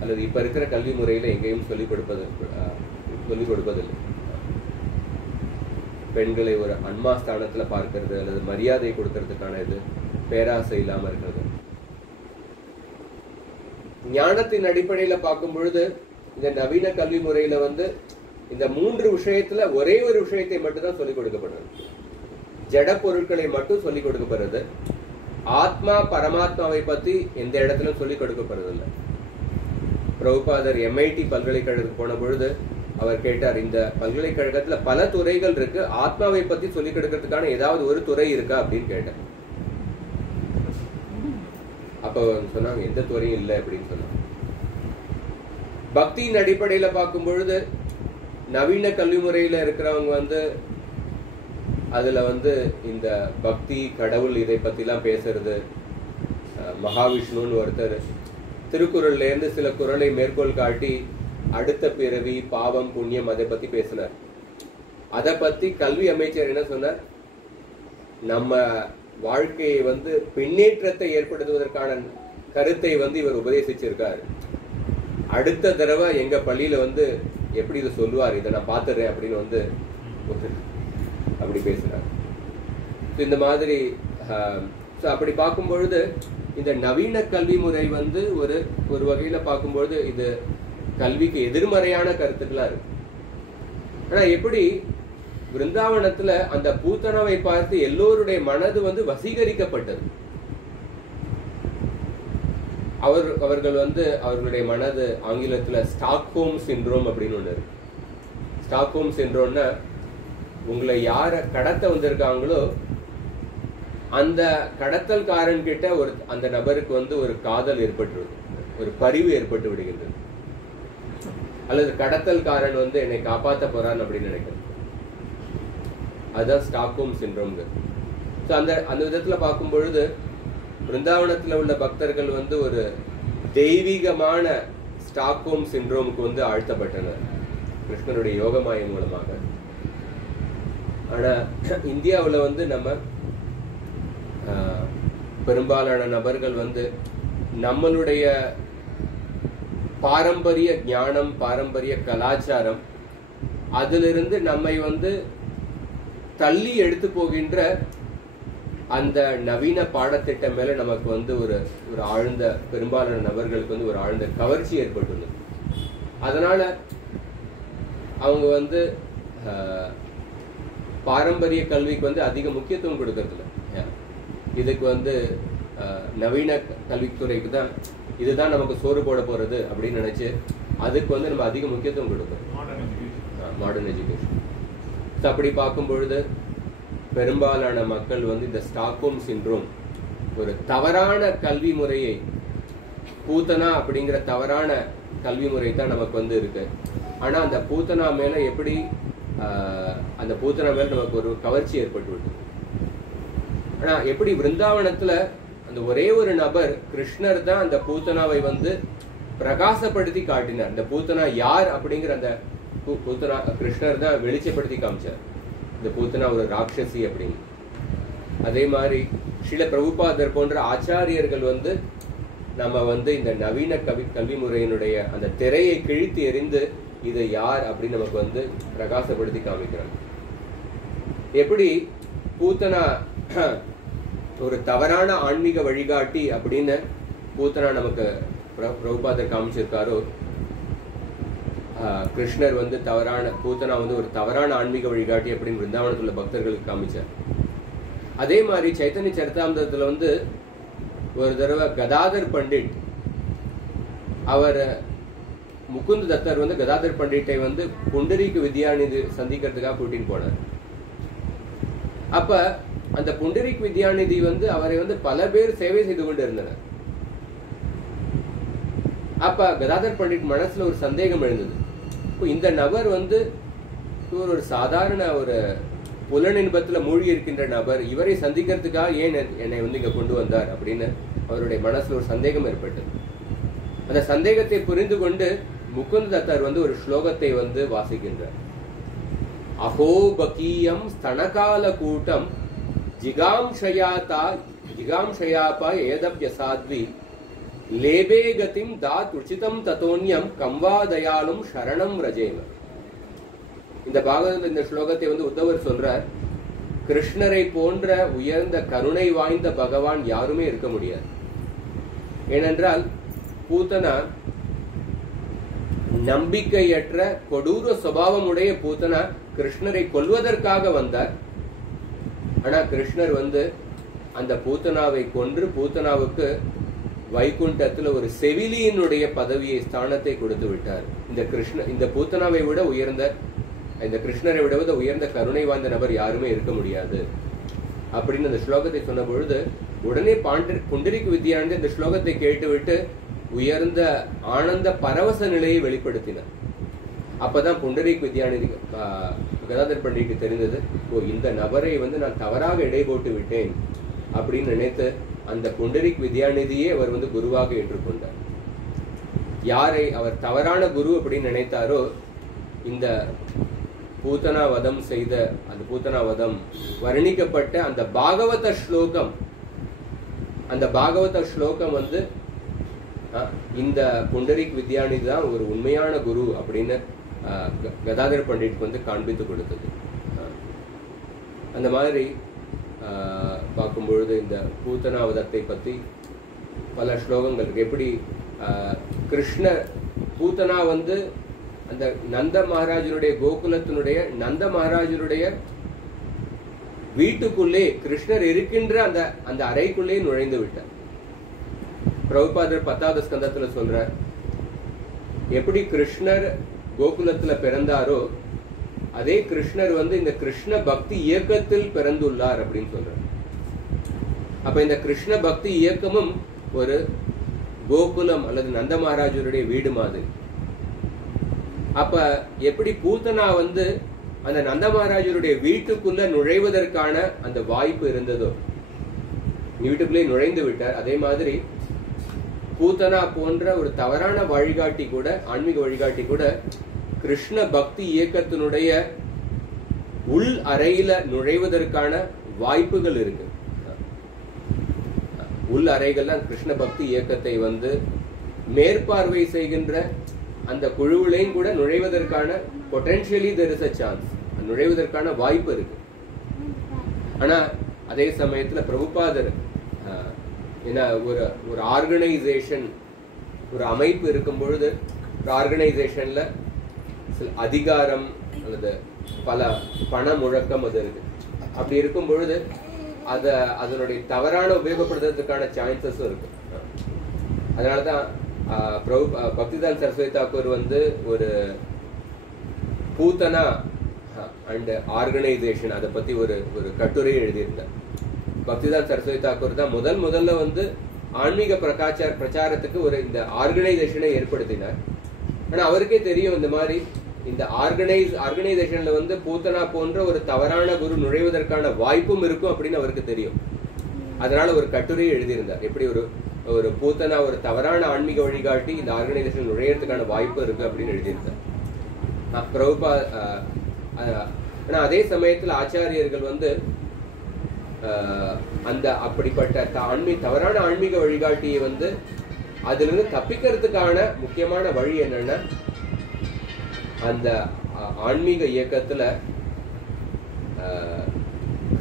அல்லது இப்ப இருக்கிற கல்வி முறையில எங்கேயும் சொல்லிக் கொடுப்பதில்லை. பெண்களை ஒரு அன்மா ஸ்தானத்துல பார்க்கிறது அல்லது மரியாதை கொடுக்கறதுக்கான இது பேராசை இல்லாம இருக்கிறது. ஞானத்தின் அடிப்படையில பார்க்கும் பொழுது இந்த நவீன கல்வி முறையில வந்து இந்த 3 விஷயத்துல ஒரே ஒரு விஷயத்தை மட்டும்தான் சொல்லிக் கொடுக்கப்படுறது. ஜட பொருட்களை மட்டும் சொல்லிக் கொடுக்கப்படுறது. ஆத்மா பரமாத்மாவை பத்தி எந்த இடத்திலும் சொல்லிக் கொடுக்கப்படுறது இல்லை. பிரபுபாதர் MIT பல்கலைக்கழகத்துக்கு போன பொழுது அவர் கேட்டார், இந்த பல்கலைக்கழகத்துல பல துறைகள் இருக்கு, ஆத்மாவை பத்தி சொல்லிக் கொடுக்கறதுக்கான ஏதாவது ஒரு துறை இருக்கா அப்படின்னு கேட்டார். அப்ப சொன்னாங்க எந்த துறையும் இல்லை அப்படின்னு சொன்னாங்க. பக்தியின் அடிப்படையில பார்க்கும் பொழுது நவீன கல்வி முறையில இருக்கிறவங்க வந்து அதுல வந்து இந்த பக்தி கடவுள் இதை பத்தி எல்லாம் பேசுறது. மகாவிஷ்ணுன்னு ஒருத்தர் திருக்குறள்ல இருந்து சில குறளை மேற்கோள் காட்டி அடுத்த பிறவி பாவம் புண்ணியம் அதை பத்தி பேசினார். அதை பத்தி கல்வி அமைச்சர் என்ன சொன்னார், நம்ம வாழ்க்கையை வந்து பின்னேற்றத்தை ஏற்படுத்துவதற்கான கருத்தை வந்து இவர் உபதேசிச்சிருக்காரு. அடுத்த தடவை எங்க பள்ளியில வந்து எப்படி இதை சொல்லுவார், இதை நான் பாத்துறேன் அப்படின்னு வந்து அப்படி பேசுறாரு. இந்த மாதிரி அப்படி பார்க்கும் பொழுது இந்த நவீன கல்வி முறை வந்து ஒரு வகையில பார்க்கும்பொழுது இது கல்விக்கு எதிர்மறையான கருத்துக்களா இருக்கு. ஆனா எப்படி விருந்தாவனத்துல அந்த பூத்தனாவை பார்த்து எல்லோருடைய மனது வந்து வசீகரிக்கப்பட்டது. அவர்கள் வந்து அவர்களுடைய மனது ஆங்கிலத்துல ஸ்டாக்ஹோம் சிண்ட்ரோம் அப்படின்னு ஒண்ணு இருக்கு. ஸ்டாக்ஹோம் சிண்ட்ரோம்னா உங்களை யார கடத்த வந்திருக்காங்களோ அந்த கடத்தல்காரன் கிட்ட அந்த நபருக்கு வந்து ஒரு காதல் ஏற்பட்டுருது, ஒரு பரிவு ஏற்பட்டு விடுகின்றது. அல்லது கடத்தல்காரன் வந்து என்னை காப்பாற்ற போறான் அப்படின்னு நினைக்கிறது. அதுதான் ஸ்டாக்ஹோம் சிண்ட்ரோம். அந்த விதத்துல பார்க்கும் பொழுது பிருந்தாவனத்துல உள்ள பக்தர்கள் வந்து ஒரு தெய்வீகமான ஸ்டாக்ஹோம் சிண்ட்ரோமுக்கு வந்து ஆழ்த்தப்பட்டனர் கிருஷ்ணனுடைய யோகமாயம் மூலமாக. ஆனா இந்தியாவுல வந்து நம்ம பெரும்பாலான நபர்கள் வந்து நம்மளுடைய பாரம்பரிய ஞானம் பாரம்பரிய கலாச்சாரம் அதிலிருந்து நம்மை வந்து தள்ளி எடுத்து போகின்ற அந்த நவீன பாடத்திட்டம் மேல நமக்கு வந்து ஒரு ஆழ்ந்த, பெரும்பாலான நபர்களுக்கு வந்து ஒரு ஆழ்ந்த கவர்ச்சி ஏற்பட்டுள்ளது. அதனால அவங்க வந்து பாரம்பரிய கல்விக்கு வந்து அதிக முக்கியத்துவம் கொடுக்கறதில்ல. இதுக்கு வந்து நவீன கல்வித்துறைக்கு தான் இதுதான் நமக்கு சோறு போட போறது அப்படின்னு நினைச்சு அதுக்கு வந்து நம்ம அதிக முக்கியத்துவம் கொடுக்கணும். Modern education. அப்படி பார்க்கும் பொழுது பெரும்பாலான மக்கள் வந்து இந்த ஸ்டாக்ஹோம் சிண்ட்ரோம், ஒரு தவறான கல்வி முறையை, பூத்தனா அப்படிங்கிற தவறான கல்வி முறை தான் நமக்கு வந்து இருக்கு. ஆனா அந்த பூத்தனா மேல எப்படி அந்த பூத்தனா மேல நமக்கு ஒரு கவர்ச்சி ஏற்பட்டு விட்டு. ஆனா எப்படி விருந்தாவனத்துல அந்த ஒரே ஒரு நபர் கிருஷ்ணர் தான் அந்த பூத்தனாவை வந்து பிரகாசப்படுத்தி காட்டினார். இந்த பூத்தனா யார் அப்படிங்கிற அந்த பூத்தனா கிருஷ்ணர் தான் வெளிச்சப்படுத்தி காமிச்சார். இந்த பூத்தனா ஒரு ராட்சசி அப்படின்னு. அதே மாதிரி ஸ்ரீல பிரபுபாதர் போன்ற ஆச்சாரியர்கள் வந்து நம்ம வந்து இந்த நவீன கல்வி முறையினுடைய அந்த திரையை கிழித்து எறிந்து இது யார் அப்படின்னு நமக்கு வந்து பிரகாசப்படுத்தி காமிக்கிறாங்க. எப்படி பூத்தனா ஒரு தவறான ஆன்மீக வழிகாட்டி அப்படின்னு பூத்தனா நமக்கு பிரபுபாதர் காமிச்சிருக்காரோ, கிருஷ்ணர் வந்து பூத்தனா வந்து ஒரு தவறான ஆன்மீக வழிகாட்டி அப்படின்னு விருந்தாவனத்துல உள்ள பக்தர்களுக்கு காமிச்சார். அதே மாதிரி சைத்தன்ய சரிதாமிர்தத்துல வந்து ஒரு தடவை கதாதர் பண்டிட், அவர் முகுந்த் தத்தர் வந்து கதாதர் பண்டிட்டை வந்து புண்டரீக வித்யாநிதி சந்திக்கிறதுக்காக கூட்டின்னு போனார். அப்ப அந்த புண்டரீக் வித்யாநிதி வந்து அவரை வந்து பல பேர் சேவை செய்து கொண்டு இருந்தனர். அப்ப கதாதர் பண்டிட் மனசுல ஒரு சந்தேகம் எழுந்தது. இந்த நபர் வந்து ஒரு சாதாரண ஒரு புலனின்பத்துல மூழ்கி இருக்கின்ற நபர், இவரை சந்திக்கிறதுக்காக ஏன் என்னை வந்து இங்க கொண்டு வந்தார் அப்படின்னு அவருடைய மனசுல ஒரு சந்தேகம் ஏற்பட்டது. அந்த சந்தேகத்தை புரிந்து கொண்டு முகுந்த் தத்தர் வந்து ஒரு ஸ்லோகத்தை வந்து வாசிக்கின்றார். அஹோ பகீயம் ஸ்தனகால கூட்டம் ஜிகாம்ஷயாபா ஏதப்யசாத்வி லேபே கதிம் தாத் உச்சிதம் ததோன்யம் கம்வாதயாலும் சரணம் ரஜேம. இந்த பாகவதத்தில் இந்த ஸ்லோகத்தை வந்து உத்தவர் சொல்றார். கிருஷ்ணரை போன்ற உயர்ந்த கருணை வாய்ந்த பகவான் யாருமே இருக்க முடியாது. ஏனென்றால் பூத்தனா நம்பிக்கையற்ற கொடூர சுபாவம் உடைய பூத்தனா கிருஷ்ணரை கொல்வதற்காக வந்தார். ஆனா கிருஷ்ணர் வந்து அந்த பூத்தனாவை கொன்று பூத்தனாவுக்கு வைகுண்டத்துல ஒரு செவிலியினுடைய பதவியை, ஸ்தானத்தை கொடுத்து விட்டார். இந்த பூத்தனாவை விட உயர்ந்த, இந்த கிருஷ்ணரை விட உயர்ந்த கருணை வாய்ந்த நபர் யாருமே இருக்க முடியாது அப்படின்னு அந்த ஸ்லோகத்தை சொன்ன பொழுது உடனே புண்டரீக வித்யானந்தர் இந்த ஸ்லோகத்தை கேட்டுவிட்டு உயர்ந்த ஆனந்த பரவச நிலையை வெளிப்படுத்தினார். அப்பதான் புண்டரீக வித்யாநிதி கதாதர் பண்டிட்டுக்கு தெரிந்தது, இந்த நபரை வந்து நான் தவறாக எடை போட்டு விட்டேன் அப்படின்னு நினைத்து அந்த புண்டரீக வித்யாநிதியே அவர் வந்து குருவாக ஏற்றுக்கொண்டார். யாரை அவர் தவறான குரு அப்படின்னு நினைத்தாரோ, இந்த பூத்தனா வதம் செய்த அந்த பூத்தனா வதம் வர்ணிக்கப்பட்ட அந்த பாகவத ஸ்லோகம், அந்த பாகவத ஸ்லோகம் வந்து இந்த புண்டரீக் வித்யாநிதி தான் ஒரு உண்மையான குரு அப்படின்னு கதாதர் பண்டிட்டுக்கு வந்து காண்பித்து கொடுத்தது. அந்த மாதிரி பார்க்கும்பொழுது இந்த பூத்தனாவதத்தை பற்றி பல ஸ்லோகங்கள் இருக்கு. எப்படி கிருஷ்ணர் பூத்தனா வந்து அந்த நந்த மகாராஜனுடைய கோகுலத்தினுடைய நந்த மகாராஜனுடைய வீட்டுக்குள்ளே கிருஷ்ணர் இருக்கின்ற அந்த அறைக்குள்ளே நுழைந்து விட்டார். பிரபுபாதர் 10வது ஸ்கந்தத்துல சொல்றார், எப்படி கிருஷ்ணர் கோகுலத்துல பிறந்தாரோ அதே கிருஷ்ணர் வந்து இந்த கிருஷ்ண பக்தி இயக்கத்தில் பிறந்துள்ளார் அப்படின்னு சொல்றார். அப்ப இந்த கிருஷ்ண பக்தி இயக்கமும் ஒரு கோகுலம் அல்லது நந்த மகாராஜருடைய வீடு மாதிரி. அப்ப எப்படி பூத்தனா வந்து அந்த நந்த மகாராஜருடைய வீட்டுக்குள்ள நுழைவதற்கான அந்த வாய்ப்பு இருந்ததோ, வீட்டுக்குள்ளே நுழைந்து விட்டார். அதே மாதிரி பூத்தனா போன்ற ஒரு தவறான வழிகாட்டி கூட, ஆன்மீக வழிகாட்டி கூட கிருஷ்ண பக்தி இயக்கத்தினுடைய உள் அறையில நுழைவதற்கான வாய்ப்புகள் இருக்கு. உள் அறைகள்ல கிருஷ்ண பக்தி இயக்கத்தை வந்து மேற்பார்வை செய்கின்ற அந்த குழுவிலையும் கூட நுழைவதற்கான potentially there is a chance, நுழைவதற்கான வாய்ப்பு இருக்கு. ஆனா அதே சமயத்துல பிரபுபாதர் ஏன்னா ஒரு ஆர்கனைசேஷன், ஒரு அமைப்பு இருக்கும் பொழுது ஒரு ஆர்கனைசேஷன்ல அதிகாரம் அல்லது பல பண முழக்கம் அது இருக்கு. அப்படி இருக்கும் பொழுது அதனுடைய தவறான உபயோகப்படுத்துறதுக்கான சான்சஸும் இருக்கு. அதனாலதான் பக்திதான் சரஸ்வதி தாக்கூர் வந்து ஒரு பூத்தனா அண்ட் ஆர்கனைசேஷன் அதை பத்தி ஒரு கட்டுரையை எழுதியிருந்தார். பக்திதான் சரஸ்வதி தாக்கூர் தான் முதல்ல வந்து ஆன்மீக பிரச்சாரத்துக்கு ஒரு இந்த ஆர்கனைசேஷனை ஏற்படுத்தினார். ஆனா அவருக்கே தெரியும் இந்த மாதிரி இந்த ஆர்கனைசேஷன்ல வந்து பூத்தனா போன்ற ஒரு தவறான குரு நுழைவதற்கான வாய்ப்பும் இருக்கும் அப்படின்னு அவருக்கு தெரியும். அதனால ஒரு கட்டுரையை எழுதியிருந்தார். எப்படி ஒரு பூத்தனா ஒரு தவறான ஆன்மீக வழிகாட்டி இந்த ஆர்கனைசேஷன் நுழையறதுக்கான வாய்ப்பு இருக்கு அப்படின்னு எழுதியிருந்தார். ஆனா அதே சமயத்துல ஆச்சாரியர்கள் வந்து அந்த அப்படிப்பட்ட தவறான ஆன்மீக வழிகாட்டியை வந்து அதுல இருந்து தப்பிக்கிறதுக்கான முக்கியமான வழி என்னன்னா, அந்த ஆன்மீக இயக்கத்துல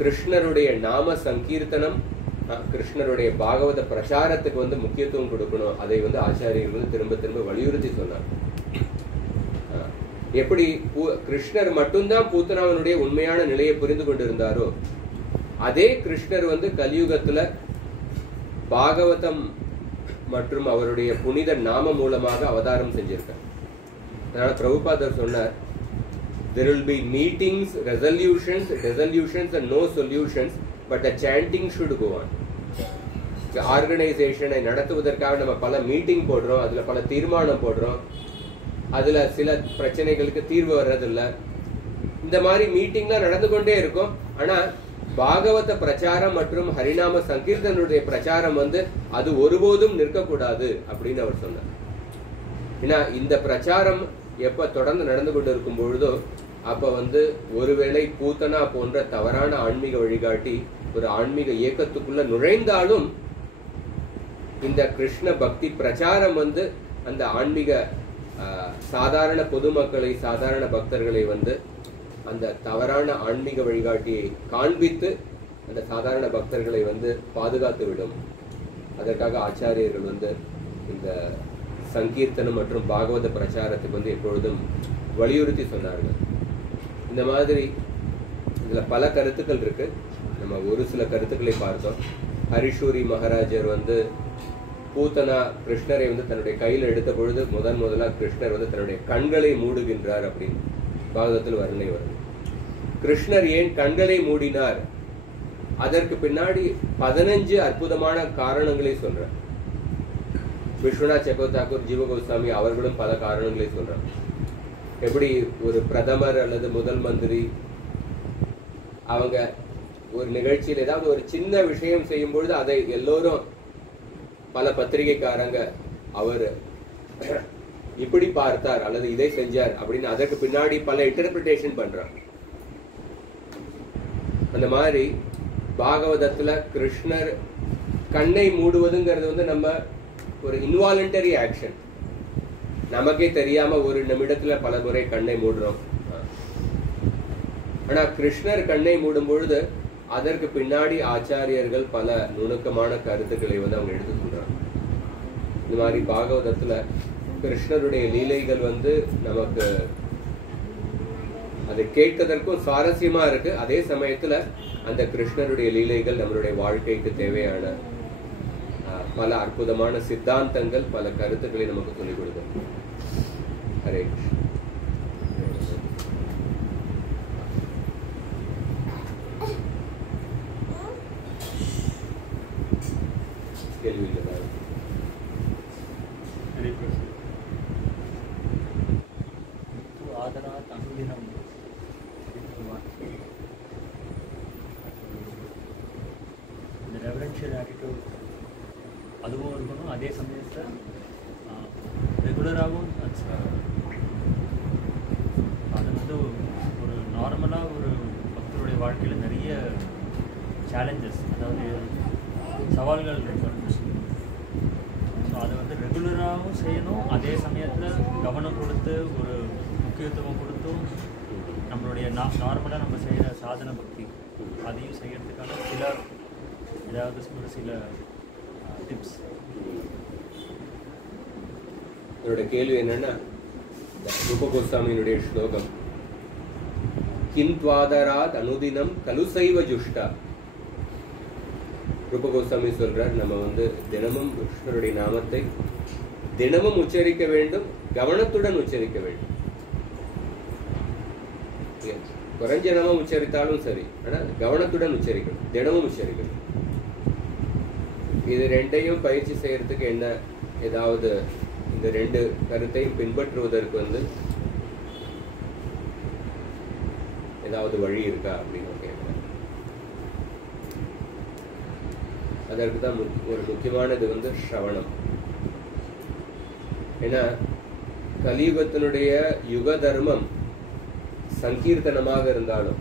கிருஷ்ணருடைய நாம சங்கீர்த்தனம், கிருஷ்ணருடைய பாகவத பிரச்சாரத்துக்கு வந்து முக்கியத்துவம் கொடுக்கணும். அதை வந்து ஆச்சாரியர்கள் வந்து திரும்ப திரும்ப வலியுறுத்தி சொன்னார். எப்படி கிருஷ்ணர் மட்டும்தான் பூத்தனாவனுடைய உண்மையான நிலையை புரிந்து கொண்டிருந்தாரோ, அதே கிருஷ்ணர் வந்து கலியுகத்துல பாகவதம் மற்றும் அவருடைய புனித நாம மூலமாக அவதாரம் செஞ்சிருக்கார். அதனால பிரபுபாதர் சொன்னார், there will be meetings, resolutions and no solutions, but the chanting should go on. ஆர்கனைசேஷனை நடத்துவதற்காக நம்ம பல மீட்டிங் போடுறோம், அதுல பல தீர்மானம் போடுறோம், அதுல சில பிரச்சனைகளுக்கு தீர்வு வர்றதில்ல. இந்த மாதிரி மீட்டிங்லாம் நடந்து கொண்டே இருக்கும். ஆனா பாகவத பிரச்சாரம் மற்றும் ஹரிநாம சங்கீர்த்தனுடைய பிரச்சாரம் வந்து அது ஒருபோதும் நிற்கக்கூடாது அப்படின்னு அவர் சொன்னார். ஏன்னா இந்த பிரச்சாரம் எப்ப தொடர்ந்து நடந்து கொண்டு இருக்கும் பொழுதோ அப்ப வந்து ஒருவேளை பூத்தனா போன்ற தவறான ஆன்மீக வழிகாட்டி ஒரு ஆன்மீக இயக்கத்துக்குள்ள நுழைந்தாலும் இந்த கிருஷ்ண பக்தி பிரச்சாரம் வந்து அந்த ஆன்மீக சாதாரண பொதுமக்களை, சாதாரண பக்தர்களை வந்து அந்த தவறான ஆன்மீக வழிகாட்டியை காண்பித்து அந்த சாதாரண பக்தர்களை வந்து பாதுகாத்து விடும். அதற்காக ஆச்சாரியர்கள் வந்து இந்த சங்கீர்த்தனம் மற்றும் பாகவத பிரச்சாரத்துக்கு வந்து எப்பொழுதும் வலியுறுத்தி சொன்னார்கள். இந்த மாதிரி இதுல பல கருத்துக்கள் இருக்கு. நம்ம ஒரு சில கருத்துக்களை பார்த்தோம். ஹரிஷூரி மகாராஜர் வந்து பூத்தனா கிருஷ்ணரை வந்து தன்னுடைய கையில் எடுத்த பொழுது முதலா கிருஷ்ணர் வந்து தன்னுடைய கண்களை மூடுகின்றார் அப்படின்னு பாகவதத்தில் வர்ணனை வருது. கிருஷ்ணர் ஏன் கண்களை மூடினார், அதற்கு பின்னாடி 15 அற்புதமான காரணங்களை சொல்றார். விஸ்வநாத் சக்கரவர்த்தி தாக்கூர், ஜீவ கோஸ்வாமி அவர்களும் பல காரணங்களை சொல்றாங்க. எப்படி ஒரு பிரதமர் அல்லது முதல் மந்திரி அவங்க ஒரு நிகழ்ச்சியில் ஏதாவது ஒரு சின்ன விஷயம் செய்யும் பொழுது அதை எல்லோரும் பல பத்திரிகைக்காரங்க அவர் இப்படி பார்த்தார் அல்லது இதை செஞ்சார் அப்படின்னு அதற்கு பின்னாடி பல இன்டர்பிரிட்டேஷன் பண்றாங்க. அந்த மாதிரி பாகவதத்துல கிருஷ்ணர் கண்ணை மூடுவதுங்கிறது வந்து நம்ம ஒரு இன்வாலண்டரி ஆக்ஷன். நமக்கே தெரியாம ஒரு நிமிடத்துல பல முறை கண்ணை மூடுறோம். ஆனா கிருஷ்ணர் கண்ணை மூடும் பொழுது அதற்கு பின்னாடி ஆச்சாரியர்கள் பல நுணுக்கமான கருத்துக்களை வந்து அவங்க எடுத்து சொல்றாங்க. இந்த மாதிரி பாகவதத்துல கிருஷ்ணருடைய லீலைகள் வந்து நமக்கு அது கேட்கதற்கும் சுவாரஸ்யமா இருக்கு. அதே சமயத்துல அந்த கிருஷ்ணருடைய லீலைகள் நம்மளுடைய வாழ்க்கைக்கு தேவையான பல அற்புதமான சித்தாந்தங்கள், பல கருத்துக்களை நமக்கு சொல்லிக் கொடுக்கும். ஹரே கிருஷ்ணா. கேள்வி இல்லை. இந்த ரெவரன்ஷியல் ஆட்டிடியூட் அதுவும் இருக்கணும். அதே சமயத்தில் ரெகுலராகவும் அது வந்து ஒரு நார்மலாக ஒரு பக்தருடைய வாழ்க்கையில் நிறைய சேலஞ்சஸ், அதாவது சவால்கள் இருக்கும். ஸோ அதை வந்து ரெகுலராகவும் செய்யணும், அதே சமயத்தில் கவனம் கொடுத்து ஒரு முக்கியத்துவம் கொடுத்தும் நம்மளுடைய நார்மலாக நம்ம செய்கிற சாதன பக்தி அதையும் செய்கிறதுக்கான ஏதாவது சில டிப்ஸ். என்னோட கேள்வி என்னன்னா, ரூப கோஸ்வாமியினுடைய ஸ்லோகம் கிந்த்வாதராத் அனுதினம் கலுசைவ ஜுஷ்டா. ரூப கோஸ்வாமி சொல்றார், நம்ம வந்து தினமும் கிருஷ்ணருடைய நாமத்தை தினமும் உச்சரிக்க வேண்டும், கவனத்துடன் உச்சரிக்க வேண்டும். குறைஞ்ச நாமம் உச்சரித்தாலும் சரி, ஆனா கவனத்துடன் உச்சரிக்கணும், தினமும் உச்சரிக்கணும். இது ரெண்டையும் பயிற்சி செய்யறதுக்கு என்ன ஏதாவது இந்த ரெண்டு கருத்தையும் பின்பற்றுவதற்கு வந்து ஏதாவது வழி இருக்கா அப்படின்னு கேட்கிறேன். அதற்கு தான் ஒரு முக்கியமானது வந்து ஸ்ரவணம். ஏன்னா கலியுகத்தினுடைய யுக தர்மம் சங்கீர்த்தனமாக இருந்தாலும்,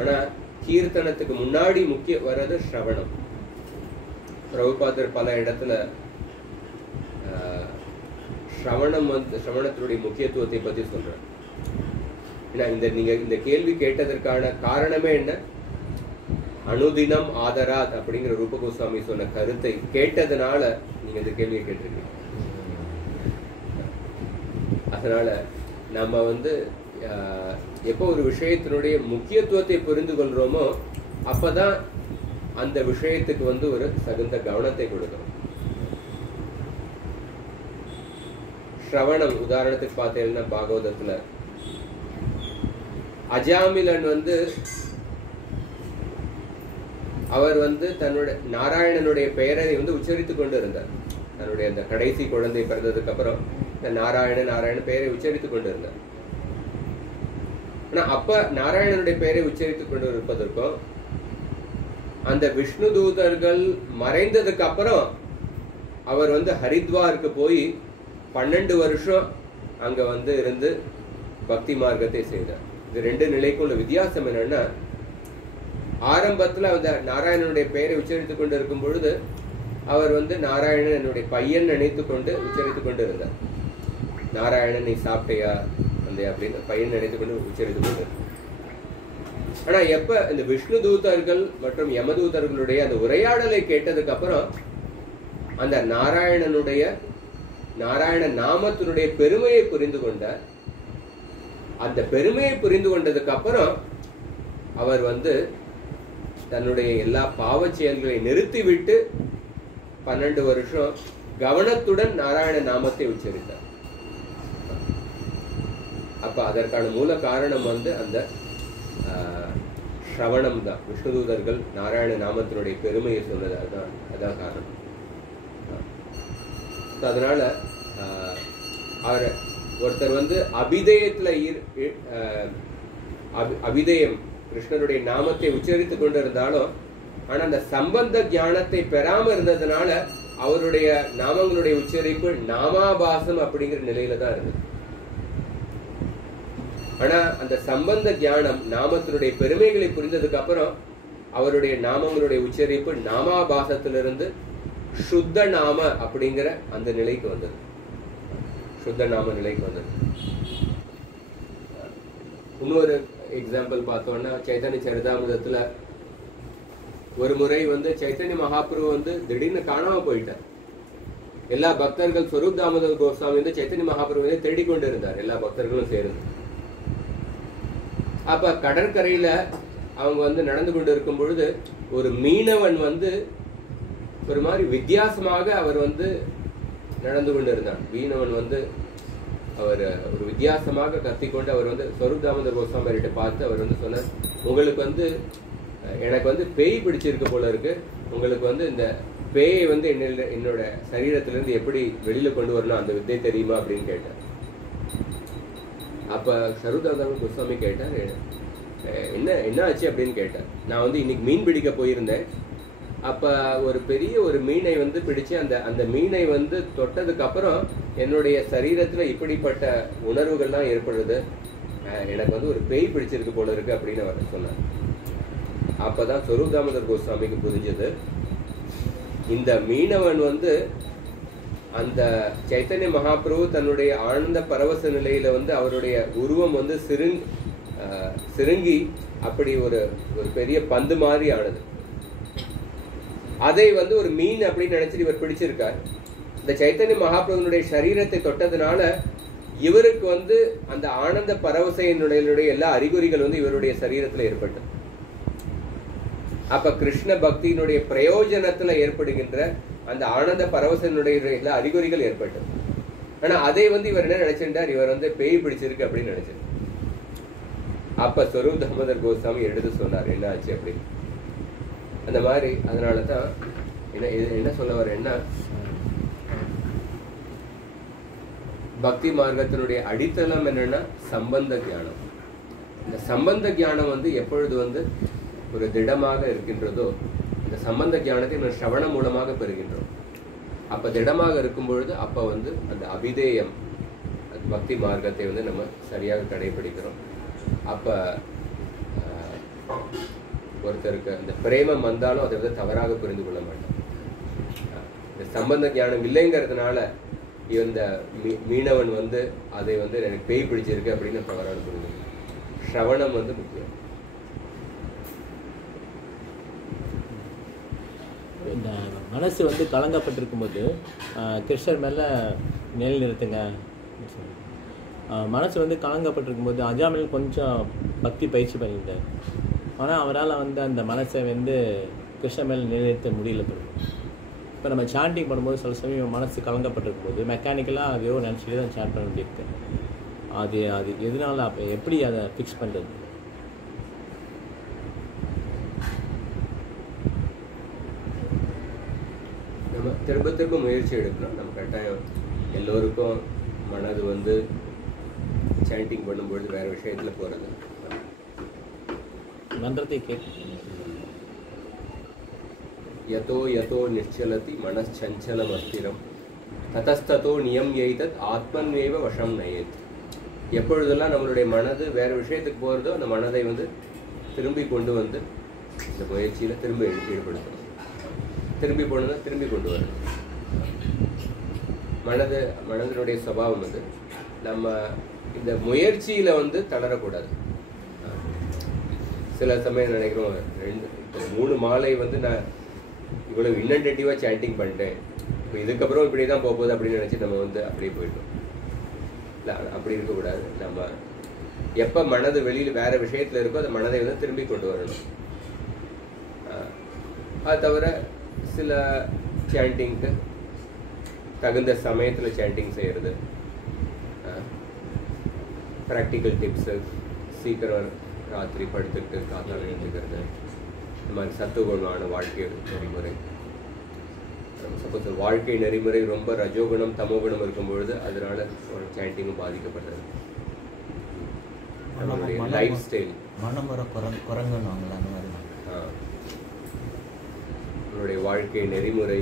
ஆனா கீர்த்தனத்துக்கு முன்னாடி முக்கிய வர்றது ஸ்ரவணம். பிரபுபாதர் பல இடத்துல ஸ்ரவணத்தினுடைய முக்கியத்துவத்தை பத்தி சொல்றார். ஏன்னா நீங்க இந்த கேள்வி கேட்டதற்கான காரணமே என்ன, அனுதினம் ஆதராத் அப்படிங்கிற ரூப கோஸ்வாமி சொன்ன கருத்தை கேட்டதுனால நீங்க இந்த கேள்வியை கேட்டிருக்கீங்க. அதனால நம்ம வந்து எப்போ ஒரு விஷயத்தினுடைய முக்கியத்துவத்தை புரிந்து கொள்றோமோ அப்பதான் அந்த விஷயத்துக்கு வந்து ஒரு தகுந்த கவனத்தை கொடுக்கணும். ஸ்ரவணம் உதாரணத்துக்கு பார்த்தீங்கன்னா, பாகவதத்துல அஜாமிலன் வந்து அவர் வந்து தன்னுடைய நாராயணனுடைய பெயரை வந்து உச்சரித்துக் கொண்டு இருந்தார். தன்னுடைய அந்த கடைசி குழந்தை பிறந்ததுக்கு அப்புறம் நாராயண பெயரை உச்சரித்துக் கொண்டு இருந்தார். ஆனா அப்ப நாராயணனுடைய பெயரை உச்சரித்துக் கொண்டு இருப்பதற்கும் அந்த விஷ்ணு தூதர்கள் மறைந்ததுக்கு அப்புறம் அவர் வந்து ஹரித்வாருக்கு போய் 12 வருஷம் அங்க வந்து இருந்து பக்தி மார்க்கத்தை செய்தார். இது ரெண்டு நிலைக்கும் உள்ள வித்தியாசம் என்னன்னா, ஆரம்பத்துல அந்த நாராயணனுடைய பெயரை உச்சரித்துக் கொண்டு இருக்கும் பொழுது அவர் வந்து நாராயணன் என்னுடைய பையன் நினைத்து கொண்டு உச்சரித்துக் கொண்டு இருந்தார். நாராயணன் நீ சாப்பிட்டையா அந்த அப்படின்னு பையன் நினைத்து கொண்டு உச்சரித்துக் கொண்டு. ஆனா எப்ப இந்த விஷ்ணு தூதர்கள் மற்றும் யமதூதர்களுடைய அந்த உரையாடலை கேட்டதுக்கு அப்புறம் அந்த நாராயண நாமத்தினுடைய பெருமையை புரிந்து கொண்டார். அந்த பெருமையை புரிந்து கொண்டதுக்கு அப்புறம் அவர் வந்து தன்னுடைய எல்லா பாவ செயல்களை நிறுத்திவிட்டு 12 வருஷம் கவனத்துடன் நாராயண நாமத்தை உச்சரித்தார். அப்ப அதற்கான மூல காரணம் வந்து அந்த ஸ்ரவணம் தான். விஷ்ணுதூதர்கள் நாராயண நாமத்தினுடைய பெருமையை சொன்னது அதான் காரணம். அதனால அவர் ஒருத்தர் வந்து அபிதயத்துல அபிதயம் கிருஷ்ணருடைய நாமத்தை உச்சரித்துக் கொண்டு இருந்தாலும், ஆனா அந்த சம்பந்த ஞானத்தை பெறாம இருந்ததுனால அவருடைய நாமங்களுடைய உச்சரிப்பு நாமாபாசம் அப்படிங்கிற நிலையில தான் இருந்தது. ஆனா அந்த சம்பந்த ஞானம் நாமத்தினுடைய பெருமைகளை புரிந்ததுக்கு அப்புறம் அவருடைய நாமங்களுடைய உச்சரிப்பு நாமாபாசத்திலிருந்து சுத்த நாம அப்படிங்கிற அந்த நிலைக்கு வந்தது. சுத்த நாம நிலைக்கு வந்தது. இன்னொரு எக்ஸாம்பிள் பார்த்தோம்னா, சைத்தன்ய சரிதாமிரத்துல ஒரு முறை வந்து சைத்தன்ய மகாபிரபு வந்து திடீர்னு காணாம போயிட்டார். எல்லா பக்தர்கள் ஸ்வரூப் தாமோதர் கோஸ்வாமி வந்து சைத்தன்ய மகாபிரபுவை தேடிக்கொண்டு இருந்தார், எல்லா பக்தர்களும் சேர்ந்து. அப்ப கடற்கரையில அவங்க வந்து நடந்து கொண்டு இருக்கும் பொழுது ஒரு மீனவன் வந்து ஒரு மாதிரி வித்தியாசமாக அவர் வந்து நடந்து கொண்டு இருந்தார். மீனவன் வந்து அவர் ஒரு வித்தியாசமாக கத்திக்கொண்டு அவர் வந்து ஸ்வரூப் தாமோதர் கோஸ்வாமிகிட்ட பார்த்து அவர் வந்து சொன்னார், உங்களுக்கு வந்து எனக்கு வந்து பேய் பிடிச்சிருக்கு போல இருக்கு, உங்களுக்கு வந்து இந்த பேயை வந்து என்னோட சரீரத்திலிருந்து எப்படி வெளியில கொண்டு வரணும் அந்த வித்தை தெரியுமா அப்படின்னு கேட்டார். அப்ப ஸ்வரூப் தாமோதர் கோஸ்வாமி கேட்டார், என்ன ஆச்சு அப்படின்னு கேட்டார். நான் வந்து இன்னைக்கு மீன் பிடிக்க போயிருந்தேன். அப்ப ஒரு பெரிய ஒரு மீனை வந்து பிடிச்சு அந்த மீனை வந்து தொட்டதுக்கு அப்புறம் என்னுடைய சரீரத்துல இப்படிப்பட்ட உணர்வுகள்லாம் ஏற்படுது, எனக்கு வந்து ஒரு பேய் பிடிச்சிருக்கு போல இருக்கு அப்படின்னு அவர் சொன்னார். அப்பதான் ஸ்வரூப் தாமோதர் கோஸ்வாமிக்கு புரிஞ்சது, இந்த மீனவன் வந்து அந்த சைத்தன்ய மகாபிரபு தன்னுடைய ஆனந்த பரவச நிலையில வந்து அவருடைய உருவம் வந்து சிறுங்கி அப்படி ஒரு பெரிய பந்து மாதிரி ஆனது. அதை வந்து ஒரு மீன் அப்படின்னு நினைச்சிட்டு இவர் பிடிச்சிருக்கார். இந்த சைத்தன்ய மகாபிரபுனுடைய சரீரத்தை தொட்டதுனால இவருக்கு வந்து அந்த ஆனந்த பரவசையினுடைய எல்லா அறிகுறிகள் வந்து இவருடைய சரீரத்துல ஏற்பட்டது. அப்ப கிருஷ்ண பக்தியினுடைய பிரயோஜனத்துல ஏற்படுகின்ற அந்த ஆனந்த பரவசனுடைய எல்லா அறிகுறிகள் ஏற்பட்டது. ஆனா அதை வந்து இவர் என்ன நினைச்சிருந்தார், இவர் வந்து பேய் பிடிச்சிருக்கு அப்படின்னு நினைச்சிருந்தார். அப்ப ஸ்வரூப் தாமோதர் கோஸ்வாமி எடுத்து சொன்னார் என்ன ஆச்சு அப்படின்னு. அந்த மாதிரி அதனாலதான் என்ன சொல்ல வரேன்னா, பக்தி மார்க்கத்தினுடைய அடித்தளம் என்னன்னா சம்பந்த ஞானம். இந்த சம்பந்த ஞானம் வந்து எப்பொழுது வந்து ஒரு திடமாக இருக்கின்றதோ, இந்த சம்பந்த ஞானத்தை நம்ம ஸ்ரவணம் மூலமாக பெறுகின்றோம். அப்ப திடமாக இருக்கும் பொழுது அப்ப வந்து அந்த அபிதேயம் பக்தி மார்க்கத்தை வந்து நம்ம சரியாக கடைபிடிக்கிறோம். அப்ப ஒருத்தருக்கு அந்த பிரேமம் வந்தாலும் அதை வந்து தவறாக புரிந்து கொள்ள மாட்டோம். இந்த சம்பந்த ஞானம் இல்லைங்கிறதுனால இந்த மீனவன் வந்து அதை வந்து எனக்கு பேய் பிடிச்சிருக்கு அப்படின்னு தவறாக புரிந்து. ஸ்ரவணம் வந்து முக்கியம். இந்த மனசு வந்து கலங்கப்பட்டிருக்கும் போது கிருஷ்ணர் மேலே நிலை நிறுத்துங்க. மனசு வந்து கலங்கப்பட்டிருக்கும் போது அஜாமில் கொஞ்சம் பக்தி பயிற்சி பண்ணியிருந்தார். ஆனால் அவரால் வந்து அந்த மனசை வந்து கிருஷ்ணர் மேலே நிலைநிறுத்த முடியல. இப்போ நம்ம சாண்டிங் பண்ணும்போது சில சமயம் மனசு கலங்கப்பட்டிருக்கும் போது மெக்கானிக்கலாக அதையோ நினச்சிட்டு தான் சாண்ட் பண்ண வேண்டியிருக்கு. அது எதனால அப்போ எப்படி அதை ஃபிக்ஸ் பண்ணுறது? நம்ம திரும்ப திரும்ப முயற்சி எடுக்கணும். நம்ம கட்டாயம் எல்லோருக்கும் மனது வந்து சாண்டிங் பண்ணும்பொழுது வேறு விஷயத்தில் போகிறது. மந்திரத்தை கேட்டு யதோ யதோ நிச்சலதி மனச்சஞ்சலம் அஸ்திரம் ததஸ்ததோ நியம் எய்தத் ஆத்மன்வேவ வசம் நயேத். எப்பொழுதெல்லாம் நம்மளுடைய மனது வேறு விஷயத்துக்கு போகிறதோ அந்த மனதை வந்து திரும்பி கொண்டு வந்து இந்த முயற்சியில் திரும்ப ஈடுபடுத்தணும். திரும்பி போனதை திரும்பி கொண்டு வரணும். மனதினுடைய சுபாவம் வந்து நம்ம இந்த முயற்சியில் வந்து தளரக்கூடாது. சில சமயம் நினைக்கிறோம், 3 மாலை வந்து நான் இவ்வளோ இன்னன்டேட்டிவாக சாண்டிங் பண்ணிட்டேன், இப்போ இதுக்கப்புறம் இப்படி தான் போகுது அப்படின்னு நினச்சி நம்ம வந்து அப்படியே போயிட்டோம். இல்லை, அப்படி இருக்கக்கூடாது. நம்ம எப்போ மனது வெளியில் வேறு விஷயத்தில் இருக்கோ அந்த மனதை வந்து திரும்பி கொண்டு வரணும். அது தவிர சில சாண்டிங்க்கு தகுந்த சமயத்தில் சாண்டிங் செய்கிறது, ப்ராக்டிக்கல் டிப்ஸு, சீக்கிரம் ராத்திரி படுத்துட்டு காத்தால் எழுந்துக்கிறது, இந்த மாதிரி சத்துவகுணமான வாழ்க்கை நெறிமுறை. சப்போஸ் வாழ்க்கை நெறிமுறை ரொம்ப ரஜோகுணம் தமோகுணம் இருக்கும் பொழுது அதனால ஒரு சாண்டிங்கும் பாதிக்கப்படுறது. லைஃப் ஸ்டைல் மனமுறை குரங்குன்னு அந்த மாதிரி நம்மளுடைய வாழ்க்கை நெறிமுறை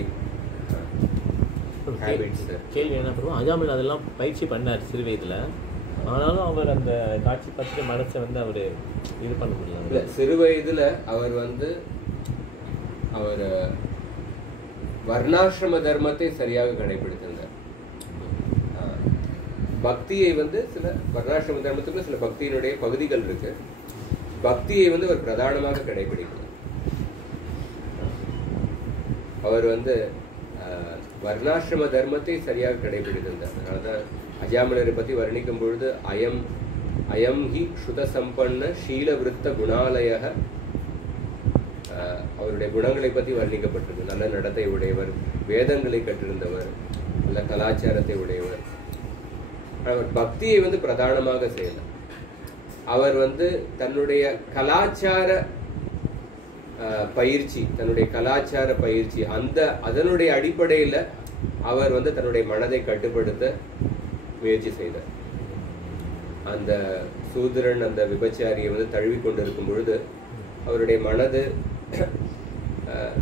கேள்வி என்ன பண்ணுவோம். அஜாமில் அதெல்லாம் பயிற்சி பண்ணார் சிறு வயதில். ஆனாலும் அவர் அந்த காட்சி பற்றி மனசை வந்து அவர் இது பண்ண முடியல. இல்லை, சிறு வயதில் அவர் வந்து அவர் வர்ணாசிரம தர்மத்தை சரியாக கடைபிடித்திருந்தார். பக்தியை வந்து சில வர்ணாசிரம தர்மத்துக்கு சில பக்தியினுடைய பகுதிகள் இருக்கு. பக்தியை வந்து அவர் பிரதானமாக கடைபிடிக்கிறார். அவர் வந்து வர்ணாசிரம தர்மத்தை சரியாக கடைபிடித்திருந்தார். அதனால்தான் அஜாமிலரை பற்றி வர்ணிக்கும் பொழுது அயம் ஹி ஸ்ருத சம்பன்ன ஷீலவிருத்த குணாலய, அவருடைய குணங்களை பற்றி வர்ணிக்கப்பட்டிருக்கு. நல்ல நடத்தை உடையவர், வேதங்களை கற்றிருந்தவர், நல்ல கலாச்சாரத்தை உடையவர். அவர் பக்தியை வந்து பிரதானமாக செய்யலாம். அவர் வந்து தன்னுடைய கலாச்சார பயிற்சி, தன்னுடைய கலாச்சார பயிற்சி அதனுடைய அடிப்படையில் அவர் வந்து தன்னுடைய மனதை கட்டுப்படுத்த முயற்சி செய்தார். அந்த சூத்திரன் அந்த விபச்சாரியை வந்து தழுவி கொண்டிருக்கும் பொழுது அவருடைய மனது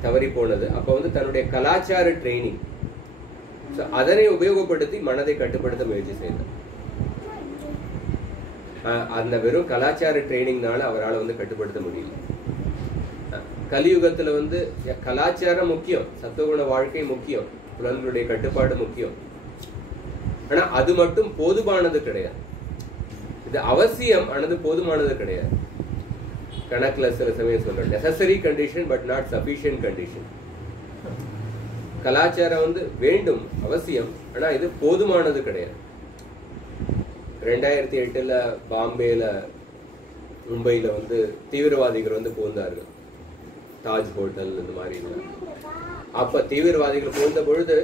தவறி போனது. அப்போ வந்து தன்னுடைய கலாச்சார ட்ரைனிங் அதனை உபயோகப்படுத்தி மனதை கட்டுப்படுத்த முயற்சி செய்தார். அந்த வெறும் கலாச்சார ட்ரைனிங்னால அவரால் வந்து கட்டுப்படுத்த முடியல. கலியுகத்துல வந்து கலாச்சாரம் முக்கியம், சத்துவகுண வாழ்க்கை முக்கியம், புலன்களுடைய கட்டுப்பாடு முக்கியம். ஆனா அது மட்டும் போதுமானது கிடையாது. இது அவசியம், ஆனது போதுமானது கிடையாது. கணக்குல சில சமயம் சொல்றேன், necessary condition but not sufficient condition. கலாச்சாரம் வந்து வேண்டும், அவசியம், ஆனா இது போதுமானது கிடையாது. 2008 பாம்பேல மும்பையில வந்து தீவிரவாதிகள் வந்து புகுந்தார்கள் தாஜ் ஹோட்டல் இந்த மாதிரி. அப்ப தீவிரவாதிகள் புகுந்த பொழுது,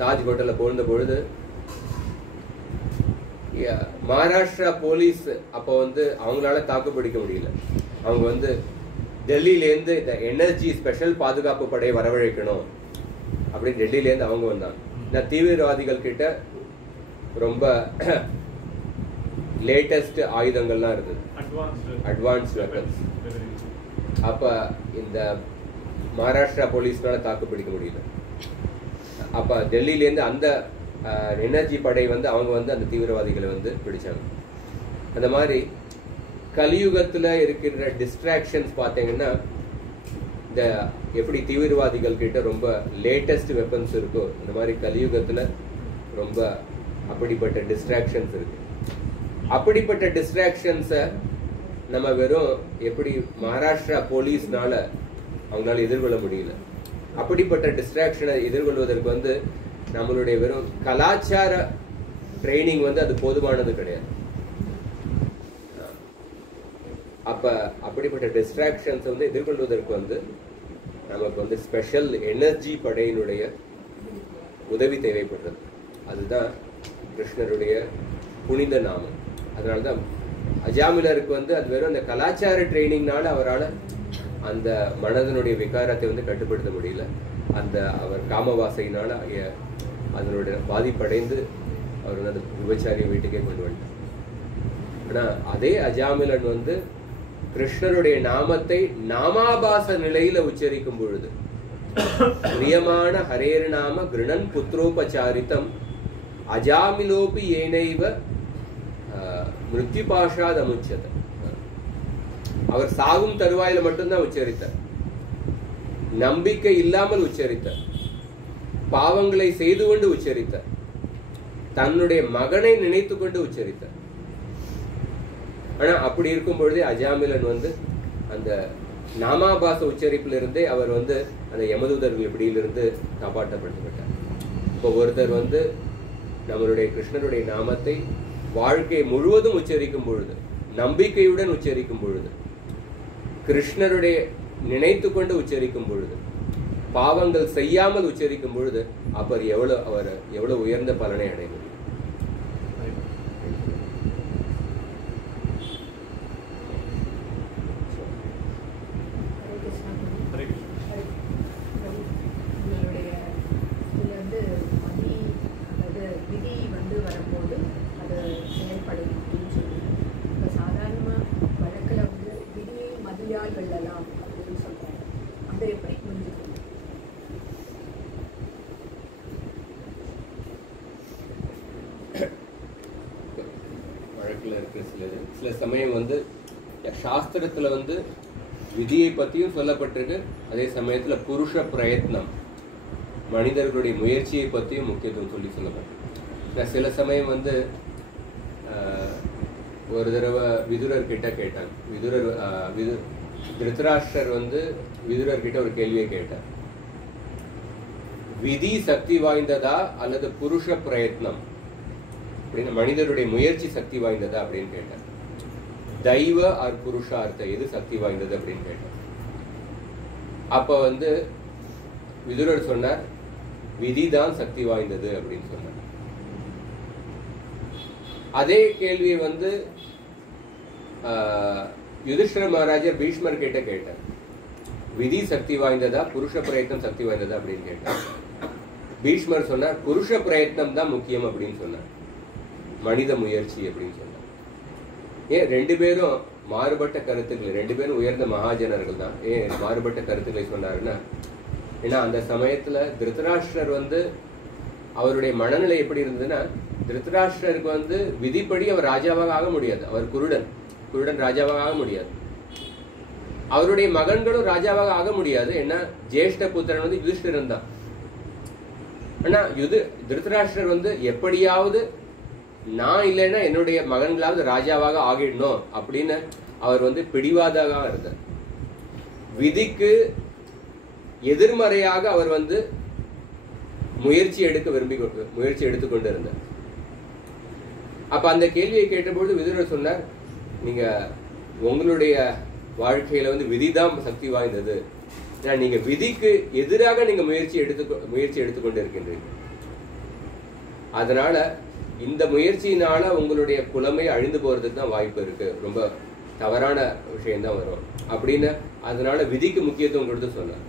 தாஜ் ஹோட்டல்ல புகுந்த பொழுது மகாராஷ்டிரா போலீஸ் அப்ப வந்து அவங்களால தாக்கு பிடிக்க முடியல. அவங்க வந்து டெல்லியில இருந்து இந்த எனர்ஜி ஸ்பெஷல் பாதுகாப்பு படையை வரவழைக்கணும் அப்படின்னு டெல்லியில இருந்து அவங்க வந்தாங்க. நான் தீவிரவாதிகள் கிட்ட ரொம்ப லேட்டஸ்ட் ஆயுதங்கள்லாம் இருந்தது, அட்வான்ஸ்ட் வெப்பன்ஸ். அப்ப இந்த மகாராஷ்டிரா போலீஸ்னால தாக்கு பிடிக்க முடியல. அப்ப டெல்லியில இருந்து அந்த எனர்ஜி படை வந்து அவங்க வந்து அந்த தீவிரவாதிகளை வந்து பிடிச்சாங்க. அந்த மாதிரி கலியுகத்துல இருக்கிற டிஸ்ட்ராக்ஷன்ஸ் பார்த்தீங்கன்னா, இந்த எப்படி தீவிரவாதிகள் கிட்ட ரொம்ப லேட்டஸ்ட் வெப்பன்ஸ் இருக்கோ, இந்த மாதிரி கலியுகத்துல ரொம்ப அப்படிப்பட்ட டிஸ்ட்ராக்ஷன்ஸ் இருக்கு. அப்படிப்பட்ட டிஸ்ட்ராக்ஷன்ஸை நம்ம வெறும் எப்படி மகாராஷ்டிரா போலீஸ்னால அவங்களால எதிர்கொள்ள முடியல. அப்படிப்பட்ட டிஸ்ட்ராக்ஷனை எதிர்கொள்வதற்கு வந்து நம்மளுடைய வெறும் கலாச்சார ட்ரைனிங் வந்து அது போதுமானது கிடையாது. அப்ப அப்படிப்பட்ட டிஸ்ட்ராக்ஷன்ஸ் வந்து எதிர்கொள்வதற்கு வந்து நமக்கு வந்து ஸ்பெஷல் எனர்ஜி படையினுடைய உதவி தேவைப்படுறது. அதுதான் கிருஷ்ணருடைய புனித நாமம். அதனால்தான் அஜாமிலருக்கு வந்து அது வெறும் அந்த கலாச்சார ட்ரைனிங்னால அவரால் அந்த மனதனுடைய விகாரத்தை வந்து கட்டுப்படுத்த முடியல. அந்த அவர் காமவாசையினால அதனுடைய பாதிப்படைந்து அவர் வந்து அந்த விபச்சாரிய வீட்டுக்கே கொண்டு வந்துட்டார். ஆனா அதே அஜாமிலன் வந்து கிருஷ்ணருடைய நாமத்தை நாமாபாச நிலையில உச்சரிக்கும் பொழுது, பிரியமான ஹரேர் நாம கிருணன் புத்ரோபசாரித்தம் அஜாமிலோபி ஏனைவ மிருத்யுபாஷாத் அமுச்சத. அவர் சாகும் தருவாயில மட்டும்தான் உச்சரித்தார், நம்பிக்கை இல்லாமல் உச்சரித்தார், பாவங்களை செய்து கொண்டு உச்சரித்தார், தன்னுடைய மகனை நினைத்து கொண்டு உச்சரித்தார். ஆனா அப்படி இருக்கும் பொழுதே அஜாமிலன் வந்து அந்த நாமாபாச உச்சரிப்பிலிருந்தே அவர் வந்து அந்த யமதூதர்கள் பிடியிலிருந்து காப்பாற்றப்பட்டுவிட்டார். இப்போ ஒருத்தர் வந்து நம்மளுடைய கிருஷ்ணருடைய நாமத்தை வாழ்க்கை முழுவதும் உச்சரிக்கும் பொழுது, நம்பிக்கையுடன் உச்சரிக்கும் பொழுது, கிருஷ்ணருடைய நினைத்து கொண்டு உச்சரிக்கும் பொழுது, பாவங்கள் செய்யாமல் உச்சரிக்கும் பொழுது அவர் எவ்வளவு உயர்ந்த பலனை அடைய முடியும். சில சமயம் வந்து சாஸ்திரத்துல வந்து விதியை பத்தியும் சொல்லப்பட்டிருக்கு, அதே சமயத்துல புருஷ பிரயத்னம் மனிதர்களுடைய முயற்சியை பத்தியும் முக்கியத்துவம் சொல்லப்பட்டிருக்கு. சில சமயம் வந்து ஒரு தடவை விதுரர் கிட்ட கேட்டாங்க, திருதராஷ்டிரர் வந்து விதுரர் கிட்ட ஒரு கேள்வியை கேட்டார், விதி சக்தி வாய்ந்ததா அல்லது புருஷ பிரயத்னம் அப்படின்னு, மனிதருடைய முயற்சி சக்தி வாய்ந்ததா அப்படின்னு கேட்டார். தெய்வ ஆர் புருஷார்த்த எது சக்தி வாய்ந்தது அப்படின்னு கேட்டார். அப்ப வந்து விதுரர் சொன்னார், விதிதான் சக்தி வாய்ந்தது அப்படின்னு சொன்னார். அதே கேள்வியை வந்து யுதிஷ்டிர மகாராஜர் பீஷ்மர் கிட்ட கேட்டார், விதி சக்தி வாய்ந்ததா புருஷ பிரயத்னம் சக்தி வாய்ந்ததா அப்படின்னு கேட்டார். பீஷ்மர் சொன்னார், புருஷ பிரயத்னம் தான் முக்கியம் அப்படின்னு சொன்னார், மனித முயற்சி அப்படின்னு சொன்னார். ஏன் ரெண்டு பேரும் மாறுபட்ட கருத்துக்கள், ரெண்டு பேரும் உயர்ந்த மகாஜனர்கள் தான். ஏன் மாறுபட்ட கருத்துக்களை சொன்னாருன்னா, ஏன்னா அந்த சமயத்துல திருதராஷ்டிரர் வந்து அவருடைய மனநிலை எப்படி இருந்ததுன்னா, திருதராஷ்டிரருக்கு வந்து விதிப்படி அவர் ராஜாவாக ஆக முடியாது, அவர் குருடன் ராஜாவாக ஆக முடியாது. அவருடைய மகன்களும் ராஜாவாக ஆக முடியாது. ஏன்னா ஜேஷ்ட புத்திரன் வந்து யுதிஷ்டிரன் தான். ஆனா திருதராஷ்டிரர் வந்து எப்படியாவது நான் இல்லைன்னா என்னுடைய மகன்களாவது ராஜாவாக ஆகிடணும் அப்படின்னு அவர் வந்து பிடிவாதாக இருந்தார். விதிக்கு எதிர்மறையாக அவர் வந்து முயற்சி எடுத்துக்கொண்டு இருந்தார். அப்ப அந்த கேள்வியை கேட்டபொழுது விதுரர் சொன்னார், நீங்க உங்களுடைய வாழ்க்கையில வந்து விதிதான் சக்தி வாய்ந்தது. நீங்க விதிக்கு எதிராக நீங்க முயற்சி எடுத்துக்கொண்டு இருக்கின்றீர்கள். அதனால இந்த முயற்சியினால உங்களுடைய குலமை அழிந்து போறதுக்கு தான் வாய்ப்பு இருக்கு. ரொம்ப தவறான விஷயம்தான் வரும் அப்படின்னு அதனால விதிக்கு முக்கியத்துவம் கொடுத்து சொன்னார்.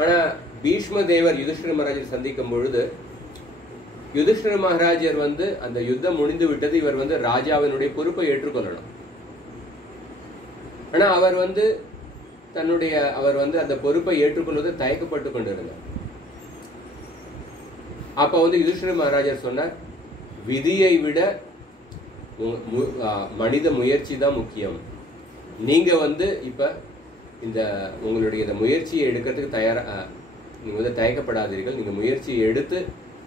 ஆனா பீஷ்ம தேவர் யுதிஷ்டிர மகாராஜர் சந்திக்கும் பொழுது யுதிஷ்டிர மகாராஜர் வந்து அந்த யுத்தம் முடிந்து விட்டது, இவர் வந்து ராஜாவினுடைய பொறுப்பை ஏற்றுக்கொள்ளணும். ஆனா அவர் வந்து அந்த பொறுப்பை ஏற்றுக்கொள்வது தயக்கப்பட்டு கொண்டிருந்தார். அப்ப வந்து யுதிஷ்டிர மகாராஜர் சொன்னார், விதியை விட மனித முயற்சி தான் முக்கியம். நீங்க வந்து இப்ப இந்த உங்களுடைய இந்த முயற்சியை எடுக்கிறதுக்கு நீங்க வந்து தயக்கப்படாதீர்கள். நீங்க முயற்சியை எடுத்து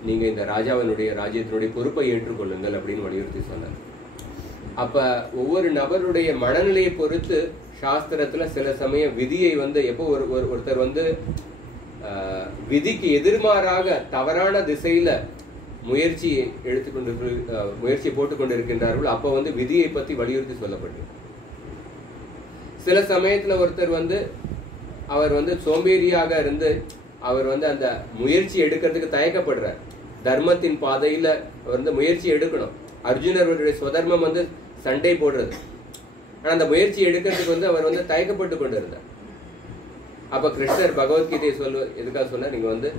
நீங்க இந்த ராஜ்யத்தினுடைய பொறுப்பை ஏற்றுக்கொள்ளுங்கள் அப்படின்னு வலியுறுத்தி சொன்னார். அப்ப ஒவ்வொரு நபருடைய மனநிலையை பொறுத்து சாஸ்திரத்துல சில சமயம் விதியை வந்து எப்போ ஒருத்தர் வந்து விதிக்கு எதிர்மாறாக தவறான திசையில முயற்சியை போட்டுக்கொண்டிருக்கின்றார்கள். அப்ப வந்து விதியை பத்தி வலியுறுத்தி சொல்லப்பட்டு சில சமயத்துல ஒருத்தர் வந்து அவர் வந்து சோம்பேறியாக இருந்து அவர் வந்து அந்த முயற்சி எடுக்கிறதுக்கு தயக்கப்படுறார். தர்மத்தின் பாதையில அவர் வந்து முயற்சி எடுக்கணும். அர்ஜுனருடைய சுதர்மம் வந்து சண்டை போடுறது. ஆனா அந்த முயற்சி எடுக்கிறதுக்கு வந்து அவர் வந்து தயக்கப்பட்டு கொண்டு இருந்தார். அப்ப கிருஷ்ணர் பகவத்கீதையை எதுக்காக சொன்னா, நீங்க வந்து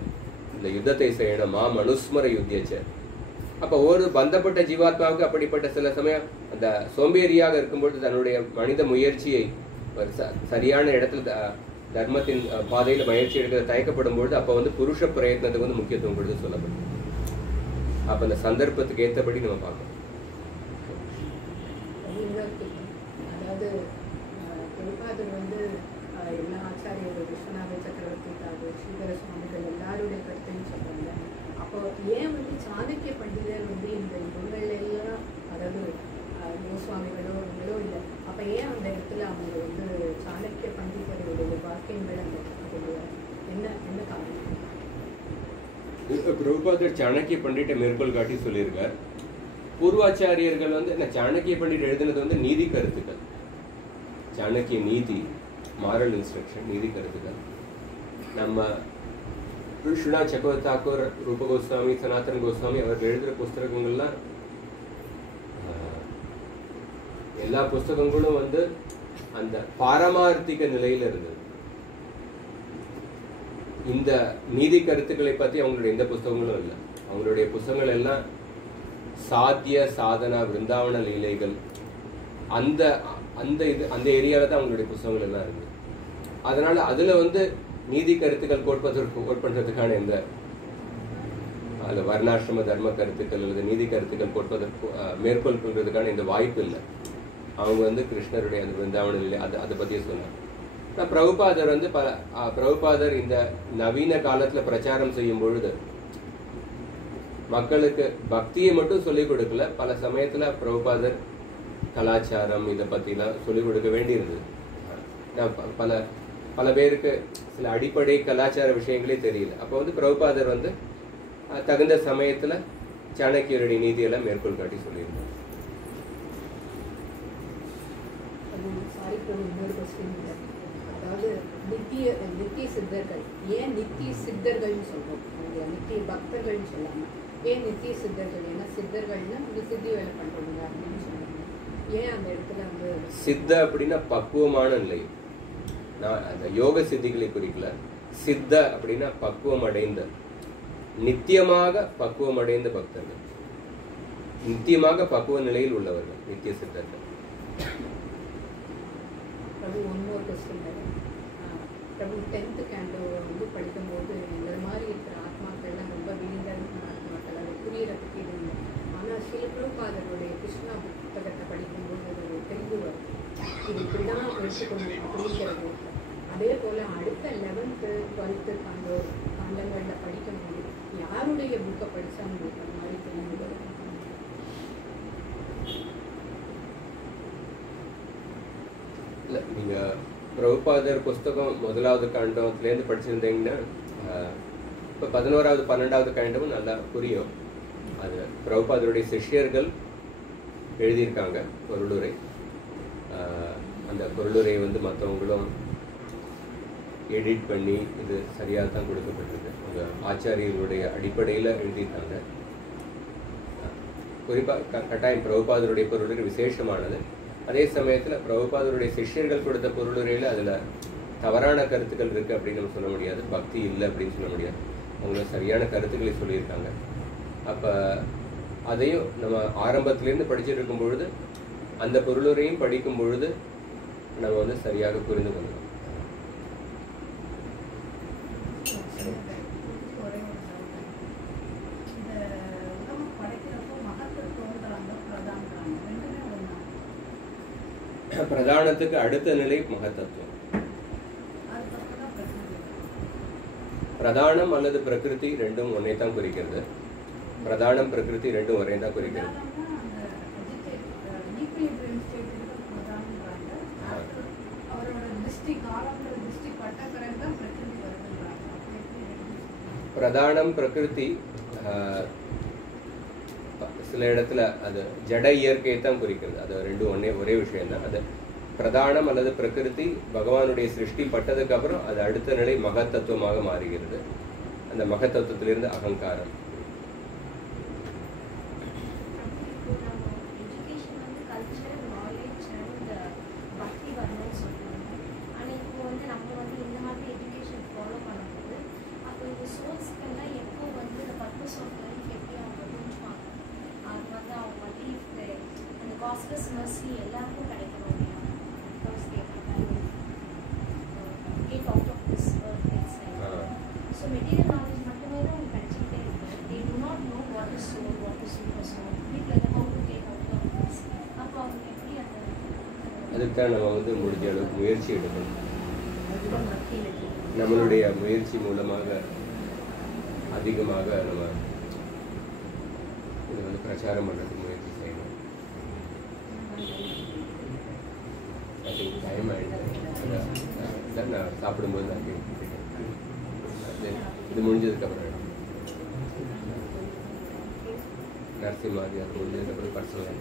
இந்த யுத்தத்தை செய்யணும், மனுஸ்மர யுத்தியச்ச. அப்ப ஒரு பந்தப்பட்ட ஜீவாத்மாவுக்கு அப்படிப்பட்ட சில சமயம் அந்த சோம்பேறியாக இருக்கும்போது தன்னுடைய மனித முயற்சியை சரியான இடத்துல தர்மத்தின் பாதையில முயற்சி எடுக்கிற தயக்கப்படும் பொழுது அப்ப வந்து புருஷ பிரயத்னத்துக்கு வந்து முக்கியத்துவம் கொடுத்து சொல்லப்படும். அப்ப அந்த சந்தர்ப்பத்துக்கு ஏற்றபடி நம்ம பார்க்கணும். அதாவது திருப்பாதர் வந்து எல்லா ஆச்சாரியர்கள் விஸ்வநாத சக்கரவர்த்தி ஸ்ரீதர சுவாமிகள் எல்லாருடைய கருத்தையும் சொல்றாங்க. அப்போ ஏன் வந்து சாணக்கிய பண்டிதர் வந்து இந்த நூல்கள் எல்லாம், அதாவது கோஸ்வாமிகளோ இவங்களோ இல்லை, அப்ப ஏன் அந்த இடத்துல அவங்க வந்து சாணக்கிய பண்டிதருடைய வாக்கியங்கள் அந்த என்ன காரணம்? பிரபுபாதர் சாணக்கிய பண்டிட்டை மேற்கோள் காட்டி சொல்லியிருக்கார். பூர்வாச்சாரியர்கள் வந்து சாணக்கிய பண்டிட் எழுதினது வந்து நீதி கருத்துக்கள், சாணக்கிய நீதி, மாரல் இன்ஸ்ட்ரக்ஷன், நீதி கருத்துக்கள். நம்ம கிருஷ்ணா சக்கரவர்த்தி தாக்கூர், ரூப கோஸ்வாமி, சனாதன கோஸ்வாமி அவர்கள் எழுதுகிற புஸ்தகங்கள்லாம் எல்லா புஸ்தகங்களும் வந்து அந்த பாரமார்த்திக நிலையில இருந்தது. இந்த நீதி கருத்துக்களை பத்தி அவங்களுடைய எந்த புஸ்தகங்களும் இல்லை. அவங்களுடைய புஸ்தகங்கள் எல்லாம் சாத்திய சாதனா விருந்தாவன லீலைகள், அந்த அந்த ஏரியால தான் அவங்களுடைய புஸ்தகங்கள் எல்லாம் இருக்கு. அதனால அதுல வந்து நீதி கருத்துக்கள் கோட் பண்றதுக்கான எந்த அல்ல வர்ணாசிரம தர்ம கருத்துக்கள் அல்லது நீதி கருத்துக்கள் கொடுப்பதற்கு மேற்கோள் பண்றதுக்கான இந்த வாய்ப்பு இல்லை. அவங்க வந்து கிருஷ்ணருடைய அந்த விருந்தாவன லீலை அதை பத்தியே சொன்னாங்க. பிரபுபாதர் வந்து பிரபுபாதர் இந்த நவீன காலத்துல பிரச்சாரம் செய்யும் பொழுது மக்களுக்கு பக்தியை மட்டும் சொல்லிக் கொடுக்கல, பல சமயத்துல பிரபுபாதர் கலாச்சாரம் இதை பத்திலாம் சொல்லிக் கொடுக்க வேண்டியிருந்தது. பல பேருக்கு சில அடிப்படை கலாச்சார விஷயங்களே தெரியல. அப்போ வந்து பிரபுபாதர் வந்து தகுந்த சமயத்துல சாணக்கியருடைய நீதியெல்லாம் மேற்கோள் காட்டி சொல்லியிருந்தார். அதாவது நித்திய சித்தர்கள், ஏன் நித்திய சித்தர்கள்னு சொல்றோம், நித்திய பக்தர்கள்னு சொல்லாம ஏன் நித்திய சித்தர்கள்? ஏன்னா சித்தர்கள்னா இந்த சித்தி வேலை பண்றவங்க அப்படின்னு சொல்றாங்க. ஏன் அந்த இடத்துல வந்து சித்த அப்படின்னா பக்குவமான நிலை. நான் அந்த யோக சித்திகளை குறிக்கல. சித்த அப்படின்னா பக்குவம் அடைந்த, நித்தியமாக பக்குவம் அடைந்த பக்தர்கள், நித்தியமாக பக்குவ நிலையில் உள்ளவர்கள் நித்திய சித்தர்கள். பிரபு ஒன்னொரு கொஸ்டின் பிரபு 10th கேண்டோ வந்து படிக்கும்போது இந்த மாதிரி இருக்கிற ஆத்மாக்கள்லாம் ரொம்ப விழிந்த ஆத்மாக்கள், அது புரியறதுக்கு இது இல்லை. ஆனால் ஆனால் ஸ்ரீலபிரபாதருடைய கிருஷ்ணா புத்தகத்தை படிக்கும்போது அது தெளிவு வரும். இது இப்படிதான் எடுத்துக்கணும் அப்படிங்கிறது. அதே போல் அடுத்த 11th 12th காண்டங்களில் படிக்கும்போது யாருடைய புக்கை படித்தா உங்களுக்கு அந்த மாதிரி தெளிவு வரும். இல்லை, நீங்கள் பிரபுபாதர் புஸ்தகம் 1வது காண்டத்துலேருந்து படிச்சிருந்தீங்கன்னா இப்போ 11வது 12வது காண்டமும் நல்லா புரியும். அது பிரபுபாதருடைய சிஷ்யர்கள் எழுதியிருக்காங்க பொருளுரை. அந்த பொருளுரை வந்து மற்றவங்களும் எடிட் பண்ணி இது சரியாக தான் கொடுக்கப்பட்டிருக்கு. அந்த ஆச்சாரியர்களுடைய அடிப்படையில் எழுதியிருக்காங்க. குறிப்பாக கட்டாயம் பிரபுபாதருடைய பொருளுரை விசேஷமானது. அதே சமயத்தில் பிரபுபாதருடைய சிஷ்யர்கள் கொடுத்த பொருளுரையில் அதில் தவறான கருத்துக்கள் இருக்குது அப்படின்னு நம்ம சொல்ல முடியாது. பக்தி இல்லை அப்படின்னு சொல்ல முடியாது. அவங்க சரியான கருத்துக்களை சொல்லியிருக்காங்க. அப்போ அதையும் நம்ம ஆரம்பத்திலேருந்து படிச்சுட்டு இருக்கும் பொழுது அந்த பொருளுரையும் படிக்கும் பொழுது நம்ம வந்து சரியாக புரிந்து கொள்ளலாம். பிரதானத்துக்கு அடுத்த நிலை மகத்தத்துவம். பிரதானம் அல்லது பிரகிருதி ரெண்டும் ஒன்னே தான் குறிக்கிறது. பிரதானம் பிரகிருதி ரெண்டும் ஒரே தான் குறிக்கிறது. பிரதானம் பிரகிருதி சில இடத்துல அது ஜட இயற்கையை தான் குறிக்கிறது. அது ரெண்டும் ஒரே விஷயம் தான். அது பிரதானம் அல்லது பிரகிருதி பகவானுடைய சிருஷ்டி பட்டதுக்கு அப்புறம் அது அடுத்த நிலை மகத்தத்துவமாக மாறுகிறது. அந்த மகத்தத்துவத்திலிருந்து அகங்காரம். அதுதான் நம்ம வந்து முடிஞ்ச அளவுக்கு முயற்சி எடுக்கணும். நம்மளுடைய முயற்சி மூலமாக அதிகமாக நம்ம இதை வந்து பிரச்சாரம் பண்ணுறதுக்கு முயற்சி செய்யணும். டைம் ஆகிடுச்சு. நான் சாப்பிடும்போது நான் இது முடிஞ்சதுக்கப்புறம் நரசிம்மாதி அது முடிஞ்சதுக்கப்புறம் பர்சனல்